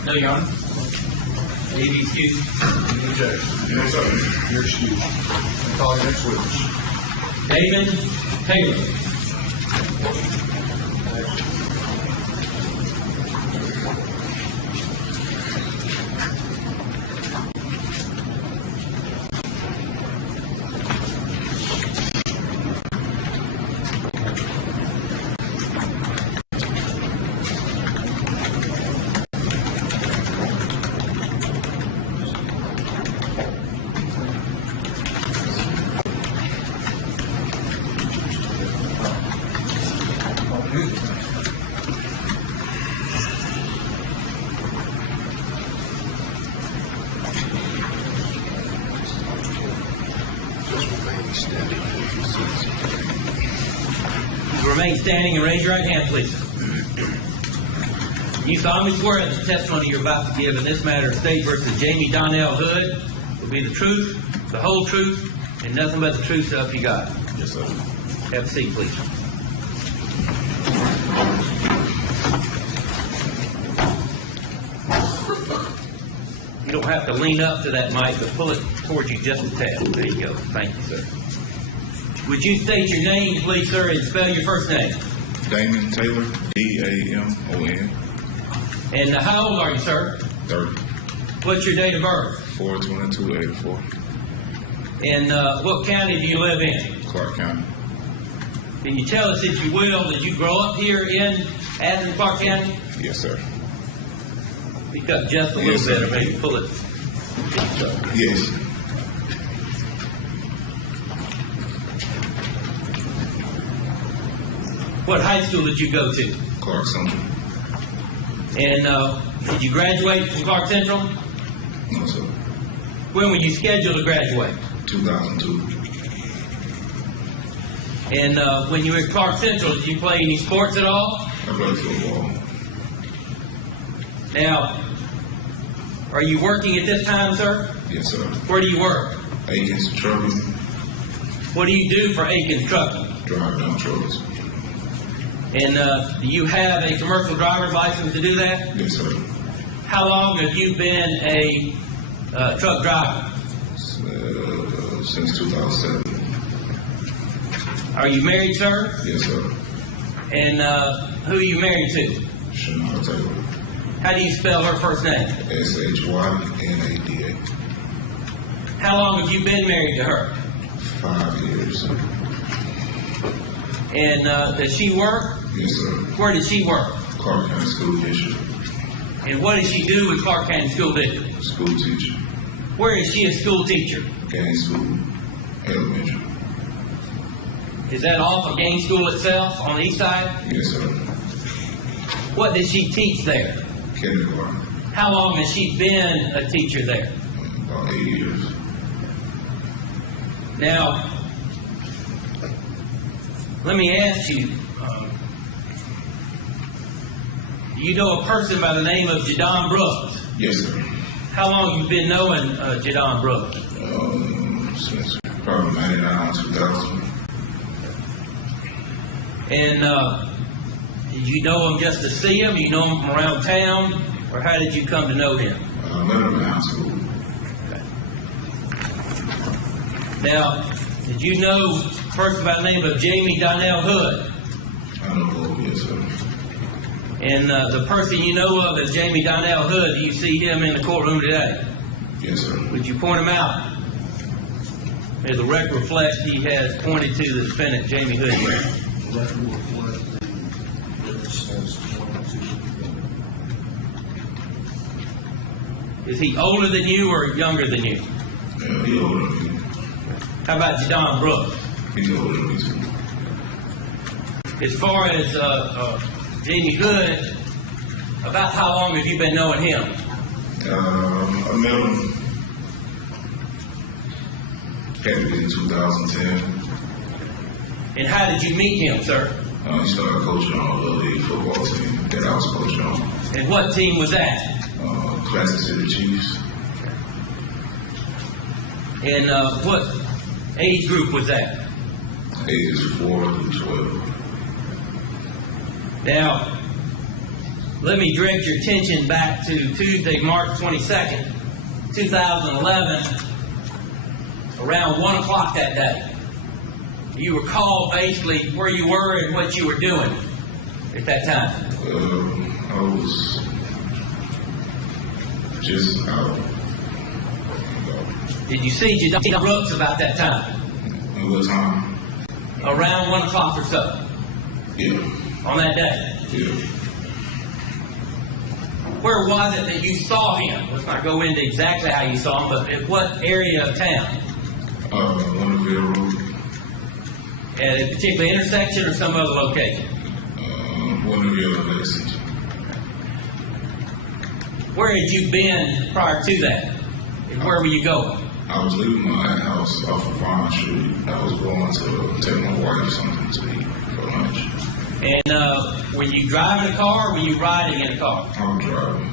No, Your Honor. Need to be excused. No, sir. You're excused. Call your next witness. David Taylor. Remain standing and raise your right hand, please. You solemnly swear that the testimony you're about to give in this matter of State versus Jamie Donnell Hood will be the truth, the whole truth, and nothing but the truth, so help you God. Yes, sir. Have a seat, please. You don't have to lean up to that mic, but pull it towards you just a tad. There you go. Thank you, sir. Would you state your name, please, sir, and spell your first name? Damon Taylor, D-A-M-O-N. And how old are you, sir? 30. What's your date of birth? 4/22/84. And what county do you live in? Clark County. Can you tell us, if you will, that you grow up here in Athens, Clark County? Yes, sir. Speak up just a little Yes, bit, sir. or maybe pull it. Yes. What high school did you go to? Clark Central. And did you graduate from Clark Central? No, sir. When were you scheduled to graduate? 2002. And when you were at Clark Central, did you play any sports at all? I played football. Now, are you working at this time, sir? Yes, sir. Where do you work? Athens Trucking. What do you do for Athens Trucking? Drive dump trucks. And do you have a commercial driver's license to do that? Yes, sir. How long have you been a truck driver? Since 2007. Are you married, sir? Yes, sir. And who are you married to? Shania Taylor. How do you spell her first name? S-H-Y-N-A-D-A. How long have you been married to her? 5 years. And does she work? Yes, sir. Where does she work? Clark County School District. And what does she do with Clark County School District? School teacher. Where is she a school teacher? Gaines School. Elementary. Is that off of Gaines School itself on the east side? Yes, sir. What does she teach there? Kindergarten. How long has she been a teacher there? About 8 years. Now, let me ask you, do you know a person by the name of Jadon Brooks? Yes, sir. How long you been knowing Jadon Brooks? Since probably 99, 2000. And did you know him just to see him? You know him from around town? Or how did you come to know him? I met him in high school. Now, did you know a person by the name of Jamie Donnell Hood? I know who, yes, sir. And the person you know of as Jamie Donnell Hood, do you see him in the courtroom today? Yes, sir. Would you point him out? As the record reflects, he has pointed to the defendant, Jamie Hood. Is he older than you or younger than you? Yeah, he's older than me. How about Jadon Brooks? He's older than me, too. As far as Jamie Hood, about how long have you been knowing him? I met him had to be in 2010. And how did you meet him, sir? He started coaching on a little league football team that I was coaching on. And what team was that? Classic City Chiefs. And what age group was that? Ages 4 through 12. Now, let me direct your attention back to Tuesday, March 22nd, 2011, around 1 o'clock that day. You recall basically where you were and what you were doing at that time? I was just out. Did you see Jadon Brooks about that time? At what time? Around 1 o'clock or so Yeah. on that day. Yeah. Where was it that you saw him? Let's not go into exactly how you saw him, but at what area of town? Winterville Road. At a particular intersection or some other location? Winterville and Lexington. Where had you been prior to that? And where were you going? I was leaving my house off of Vine Street. I was going to take my wife something to eat for lunch. And were you driving a car or were you riding in a car? I was driving.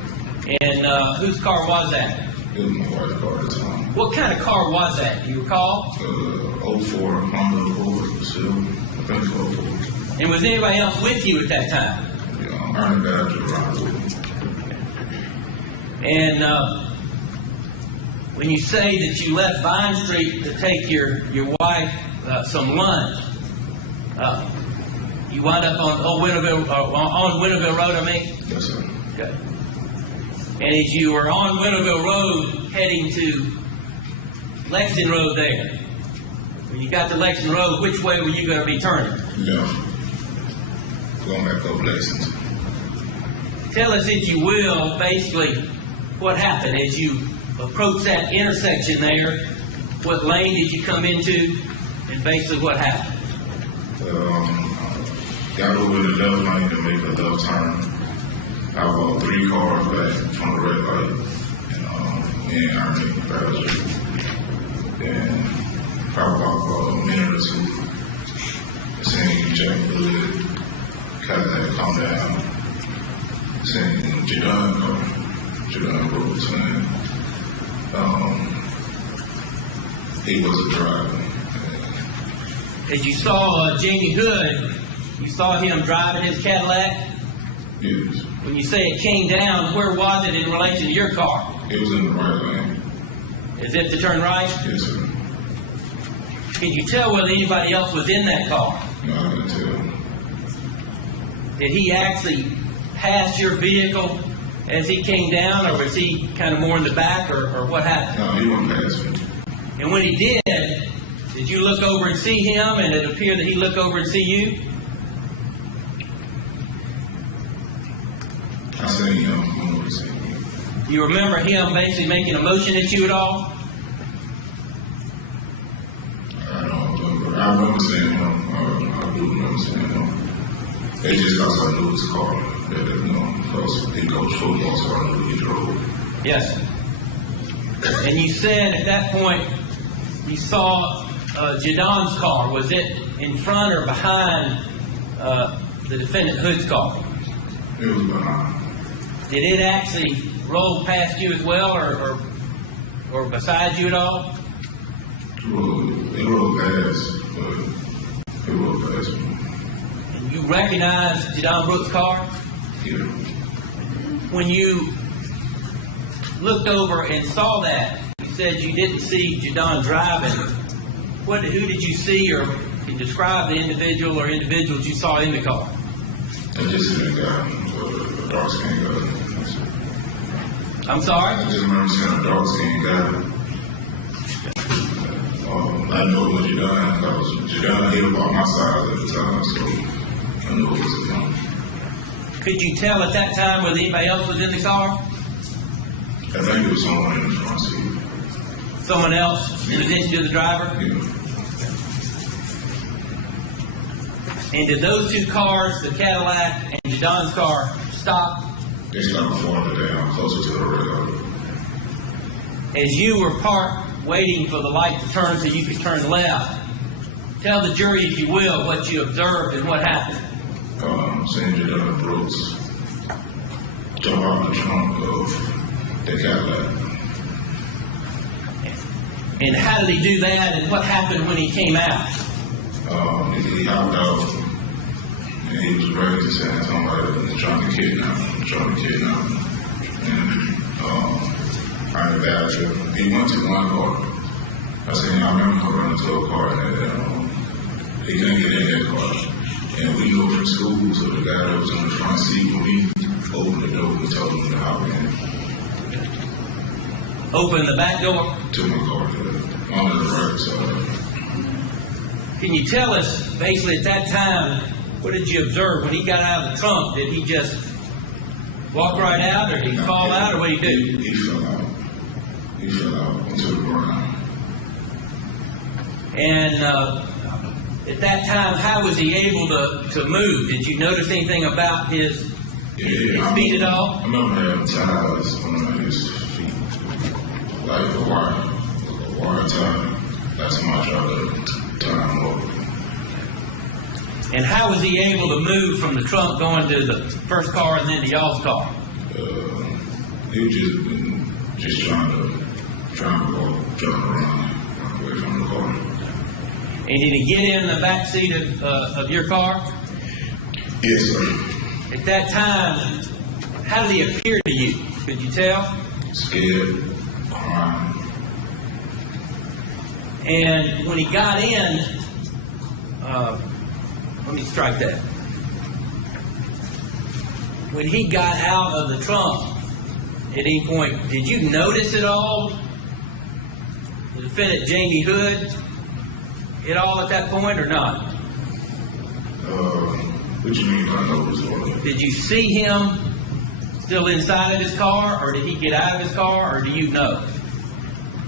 And whose car was that? It was my wife's car at the time. What kind of car was that? Do you recall? 04 Honda Accord, still. I think 04. And was anybody else with you at that time? Yeah, I earned that to ride with me. And when you say that you left Vine Street to take your wife some lunch, you wound up on Winterville Road, I mean? Yes, sir. Okay. And as you were on Winterville Road heading to Lexington Road there, when you got to Lexington Road, which way were you going to be turning? Left. Going back up Lexington. Tell us, if you will, basically what happened as you approached that intersection there. What lane did you come into, and basically what happened? Got over the left lane to make a left turn. I was 3 cars back from the red light, and me and Ernie passed. And probably about a minute or two, saying Jack Hood, Cadillac come down, saying Jadon Brooks, and he wasn't driving. As you saw Jamie Hood, you saw him driving his Cadillac. Yes. When you say it came down, where was it in relation to your car? It was in the right lane. As if to turn right? Yes, sir. Could you tell whether anybody else was in that car? No, I couldn't tell. Did he actually pass your vehicle as he came down, or was he kind of more in the back, or what happened? No, he went past me. And when he did you look over and see him, and it appeared that he looked over and see you? I seen him. I never seen him. You remember him basically making a motion at you at all? I don't remember. I remember seeing him. I do remember seeing him. They just got some knew his car. Because he goes football, so I knew he drove. Yes. And you said at that point you saw Jadon's car. Was it in front or behind the defendant Hood's car? It was behind. Did it actually roll past you as well, or beside you at all? It rolled past, but it rolled past me. And you recognized Jadon Brooks' car? Yeah. When you looked over and saw that, you said you didn't see Jadon driving. Who did you see, or can you describe the individual or individuals you saw in the car? I just seen a guy, a dark-skinned guy. I'm sorry? I just remember seeing a dark-skinned guy. I know what Jadon, because Jadon hit about my size at the time, so I knew it was him. Could you tell at that time whether anybody else was in the car? I think it was someone in the front seat. Someone else in addition to the driver? Yeah. And did those two cars, the Cadillac and Jadon's car, stop? They stopped farther down, closer to the rail. As you were parked waiting for the light to turn so you could turn left, tell the jury, if you will, what you observed and what happened. Seeing Jadon Brooks jump out the trunk of the Cadillac. And how did he do that, and what happened when he came out? He hopped out And he was crazy, saying somebody was trying to kidnap him. And I went back to him. He went to one car. I said, I remember him running to a car and he couldn't get in that car. And we go from school, so the guy that was on the front seat, when we opened the door, we told him to hop in. Open the back door? To my car, on the right side. Can you tell us, basically at that time, what did you observe? When he got out of the trunk, did he just walk right out, or did he fall out, or what did he do? He fell out. He fell out into the ground. And at that time, how was he able to move? Did you notice anything about his feet at all? I remember having ties on his feet, like a wire tie. That's how much I tried to tie him over. And how was he able to move from the trunk going to the first car and then to y'all's car? He was just trying to run away from the car. And did he get in the back seat of your car? Yes, sir. At that time, how did he appear to you? Could you tell? Scared, crying. And when he got in, let me strike that. When he got out of the trunk, at any point, did you notice at all the defendant Jamie Hood at all at that point or not? What you mean by notice? Did you see him still inside of his car, or did he get out of his car, or do you know?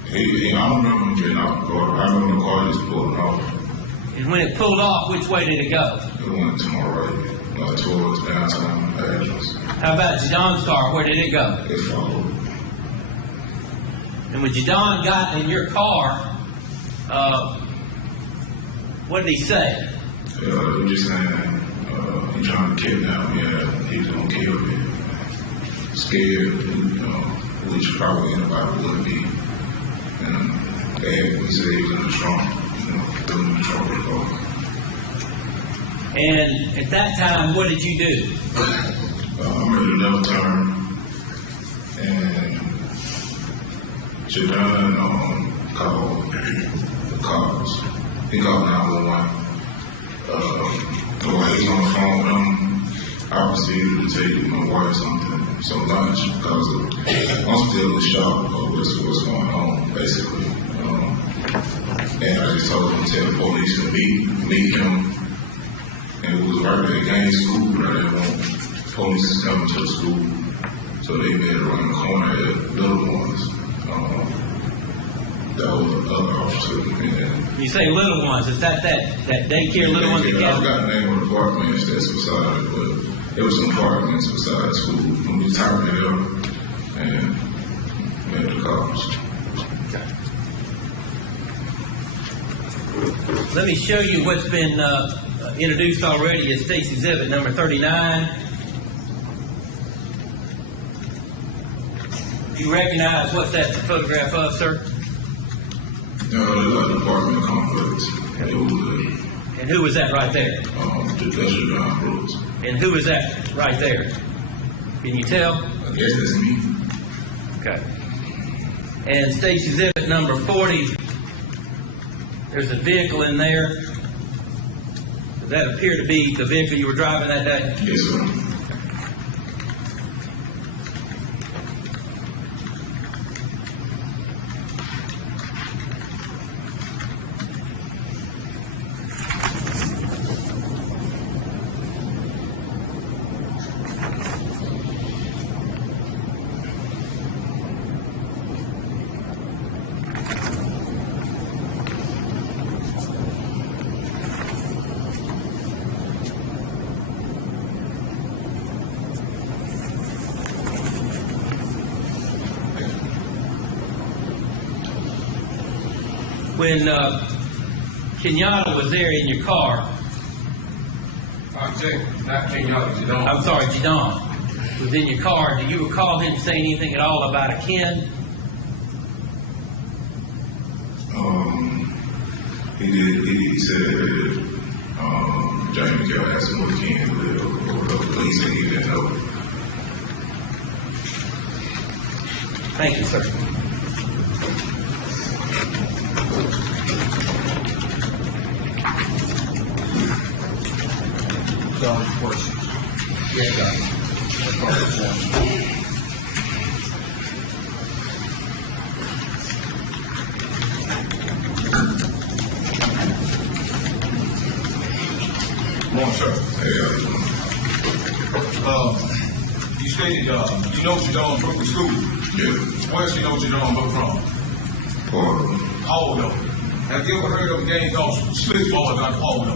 I don't remember him getting out of the car. I remember the car just pulling off. And when it pulled off, which way did it go? It went to my right, towards downtown Athens. How about Jadon's car? Where did it go? It followed. And when Jadon got in your car, what did he say? He was just saying, he trying to kidnap me, he was going to kill me. Scared, which probably anybody would be. And he said he was in the trunk, in the trunk of the car. And at that time, what did you do? I made another turn, and Jadon called the cops. He called 911. While he was on the phone with him, I proceeded to take my wife some lunch because I'm still in shock of what's going on, basically. And I just told him to tell the police to meet him. And it was right at the gang school, but I didn't want police coming to the school. So they made it around the corner at Little Ones. That was another officer. You say Little Ones, is that daycare Little Ones I forgot the name of the apartments that's beside it, but there was some apartments beside the school. And we turned it up and met the cops. Let me show you what's been introduced already as State's Exhibit number 39. Do you recognize what that's a photograph of, sir? No, it was like an apartment complex. And who was that right there? That's Jadon Brooks. And who was that right there? Can you tell? I guess that's me. Okay. And State's Exhibit number 40, there's a vehicle in there. Does that appear to be the vehicle you were driving that day? Yes, sir. When Kenyatta was there in your car, Not Kenyatta, Jadon. I'm sorry, Jadon was in your car, do you recall him saying anything at all about a Ken? He said Jamie kept asking what he can do, but he said he didn't know. Thank you, sir. Questions? Yes, sir. Morning, sir. You stated, you know Jadon Brook from school. Yeah. Where's you know Jadon Brook from? Or, Aldo. Have you ever heard of a game called Slick Boys out of Aldo?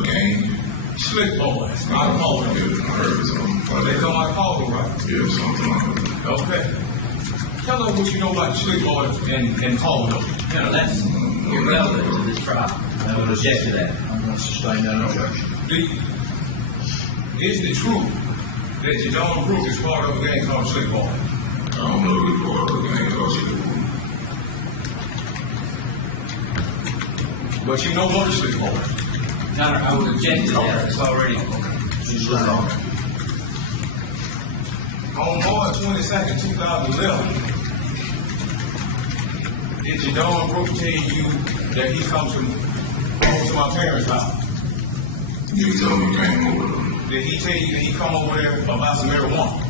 again, Slick Boys out of Aldo. I heard of something. They come out of Aldo, right? Yeah, something like that. Okay. Tell us what you know about Slick Boys and Aldo. No, that's irrelevant to this trial. I would object to that. I'm going to sustain that objection. Is it true that Jadon Brook is part of a gang called Slick Boys? I don't know if it's part of the game called Slick Boys. But you know what is Slick Boys? Your Honor, I would object to that. It's already. On March 22nd, 2011, did Jadon Brook tell you that he comes from over to my parents' house? You told me he came over there. Did he tell you that he come over there about some marijuana?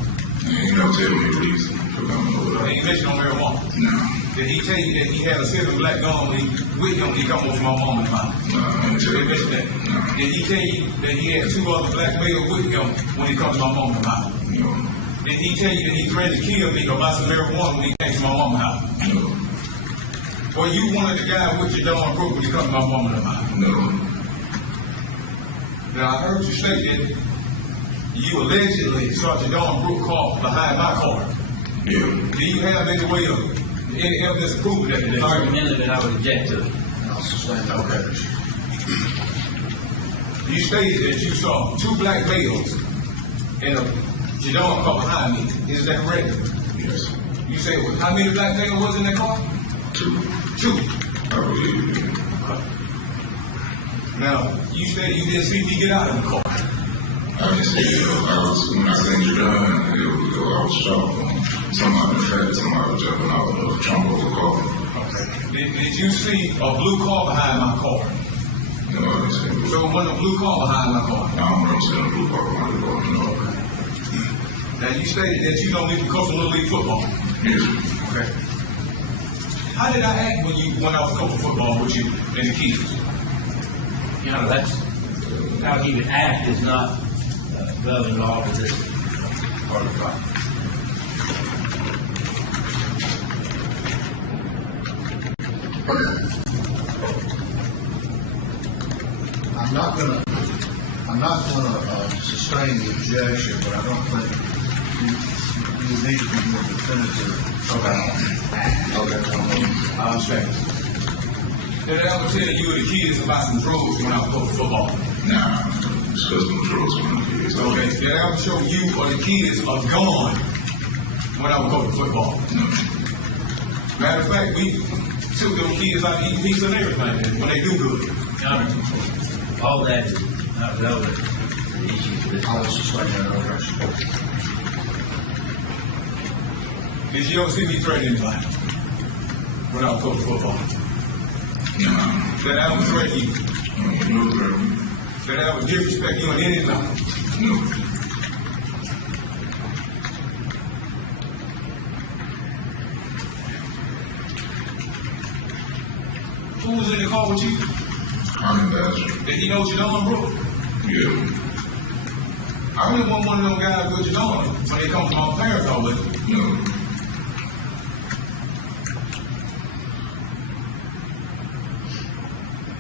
And you don't tell me the reason for coming over Did there. he mention no marijuana? No. Did he tell you that he had a silver black gun with him when he come over to my mama's house? No, I didn't tell Did he you mention that? No. Did he tell you that he had two other black males with him when he comes to my mama's house? No. Did he tell you that he threatened to kill me or buy some marijuana when he came to my mama's house? No. Were you one of the guys with Jadon Brook when he come to my mama's house? No. Now, I heard you say that you allegedly saw Jadon Brook car behind my car. Yeah. Do you have any way of, any evidence to prove that? The argument of it, I would object to it. I'll sustain that objection. You stated that you saw two black males and a Jadon car behind me. Is that correct? Yes. You said, how many black males was in that car? 2. Two. I believe you. Now, you said you didn't see me get out of the car. I didn't see it. When I seen you done, I was shocked. Somebody fed, somebody jumping out of the trunk of the car. Did you see a blue car behind my car? No, I didn't see it. So it wasn't a blue car behind my car. I don't remember seeing a blue car behind the car. No. Now, you stated that you know me from coaching Little League football. Yes. Okay. How did I act when I was coaching football with you and the kids? You know, that's, how he would act is not relevant law to this part of the trial. I'm not gonna sustain the objection, but I don't think you need to be more definitive about Okay. I understand. Did I ever tell you and the kids about some drugs when I was coaching football? Nah, discuss the drugs with the kids. Okay. Did I ever show you or the kids a gun when I was coaching football? No. Matter of fact, we took them kids out to eat pizza and everything when they do good. Your Honor, all that is not relevant to the issue for this I will trial. sustain that objection. Did you ever see me threaten anybody when I was coaching football? No. Did I ever threaten you? No, bro. Did I ever disrespect you on any level? No. Who was in the car with you? I'm in Badger. Did he know Jadon Brook? Yeah. I really want one of them guys with Jadon when they come to my parents' house with him. No.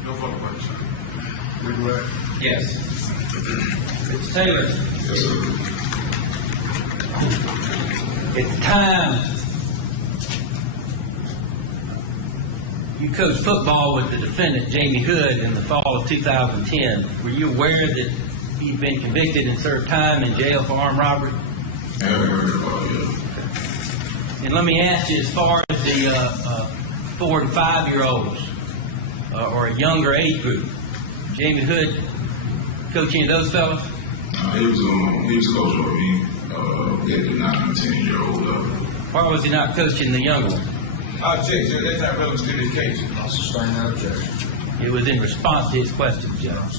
No further questions. Regret. Yes. Mr. Taylor, Yes, sir. it's time. You coached football with the defendant, Jamie Hood, in the fall of 2010. Were you aware that he'd been convicted and served time in jail for armed robbery? I haven't heard about it yet. And let me ask you, as far as the 4 to 5 year olds or a younger age group, Jamie Hood coach any of those fellas? He was coaching with me at the 9 and 10-year-old level. Why was he not coaching the younger one? I object, Judge, that's not relevant to this case. I'll sustain that objection. It was in response to his question, Judge.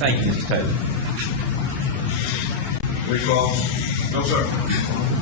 Thank you, Mr. Taylor. Recall? No, sir.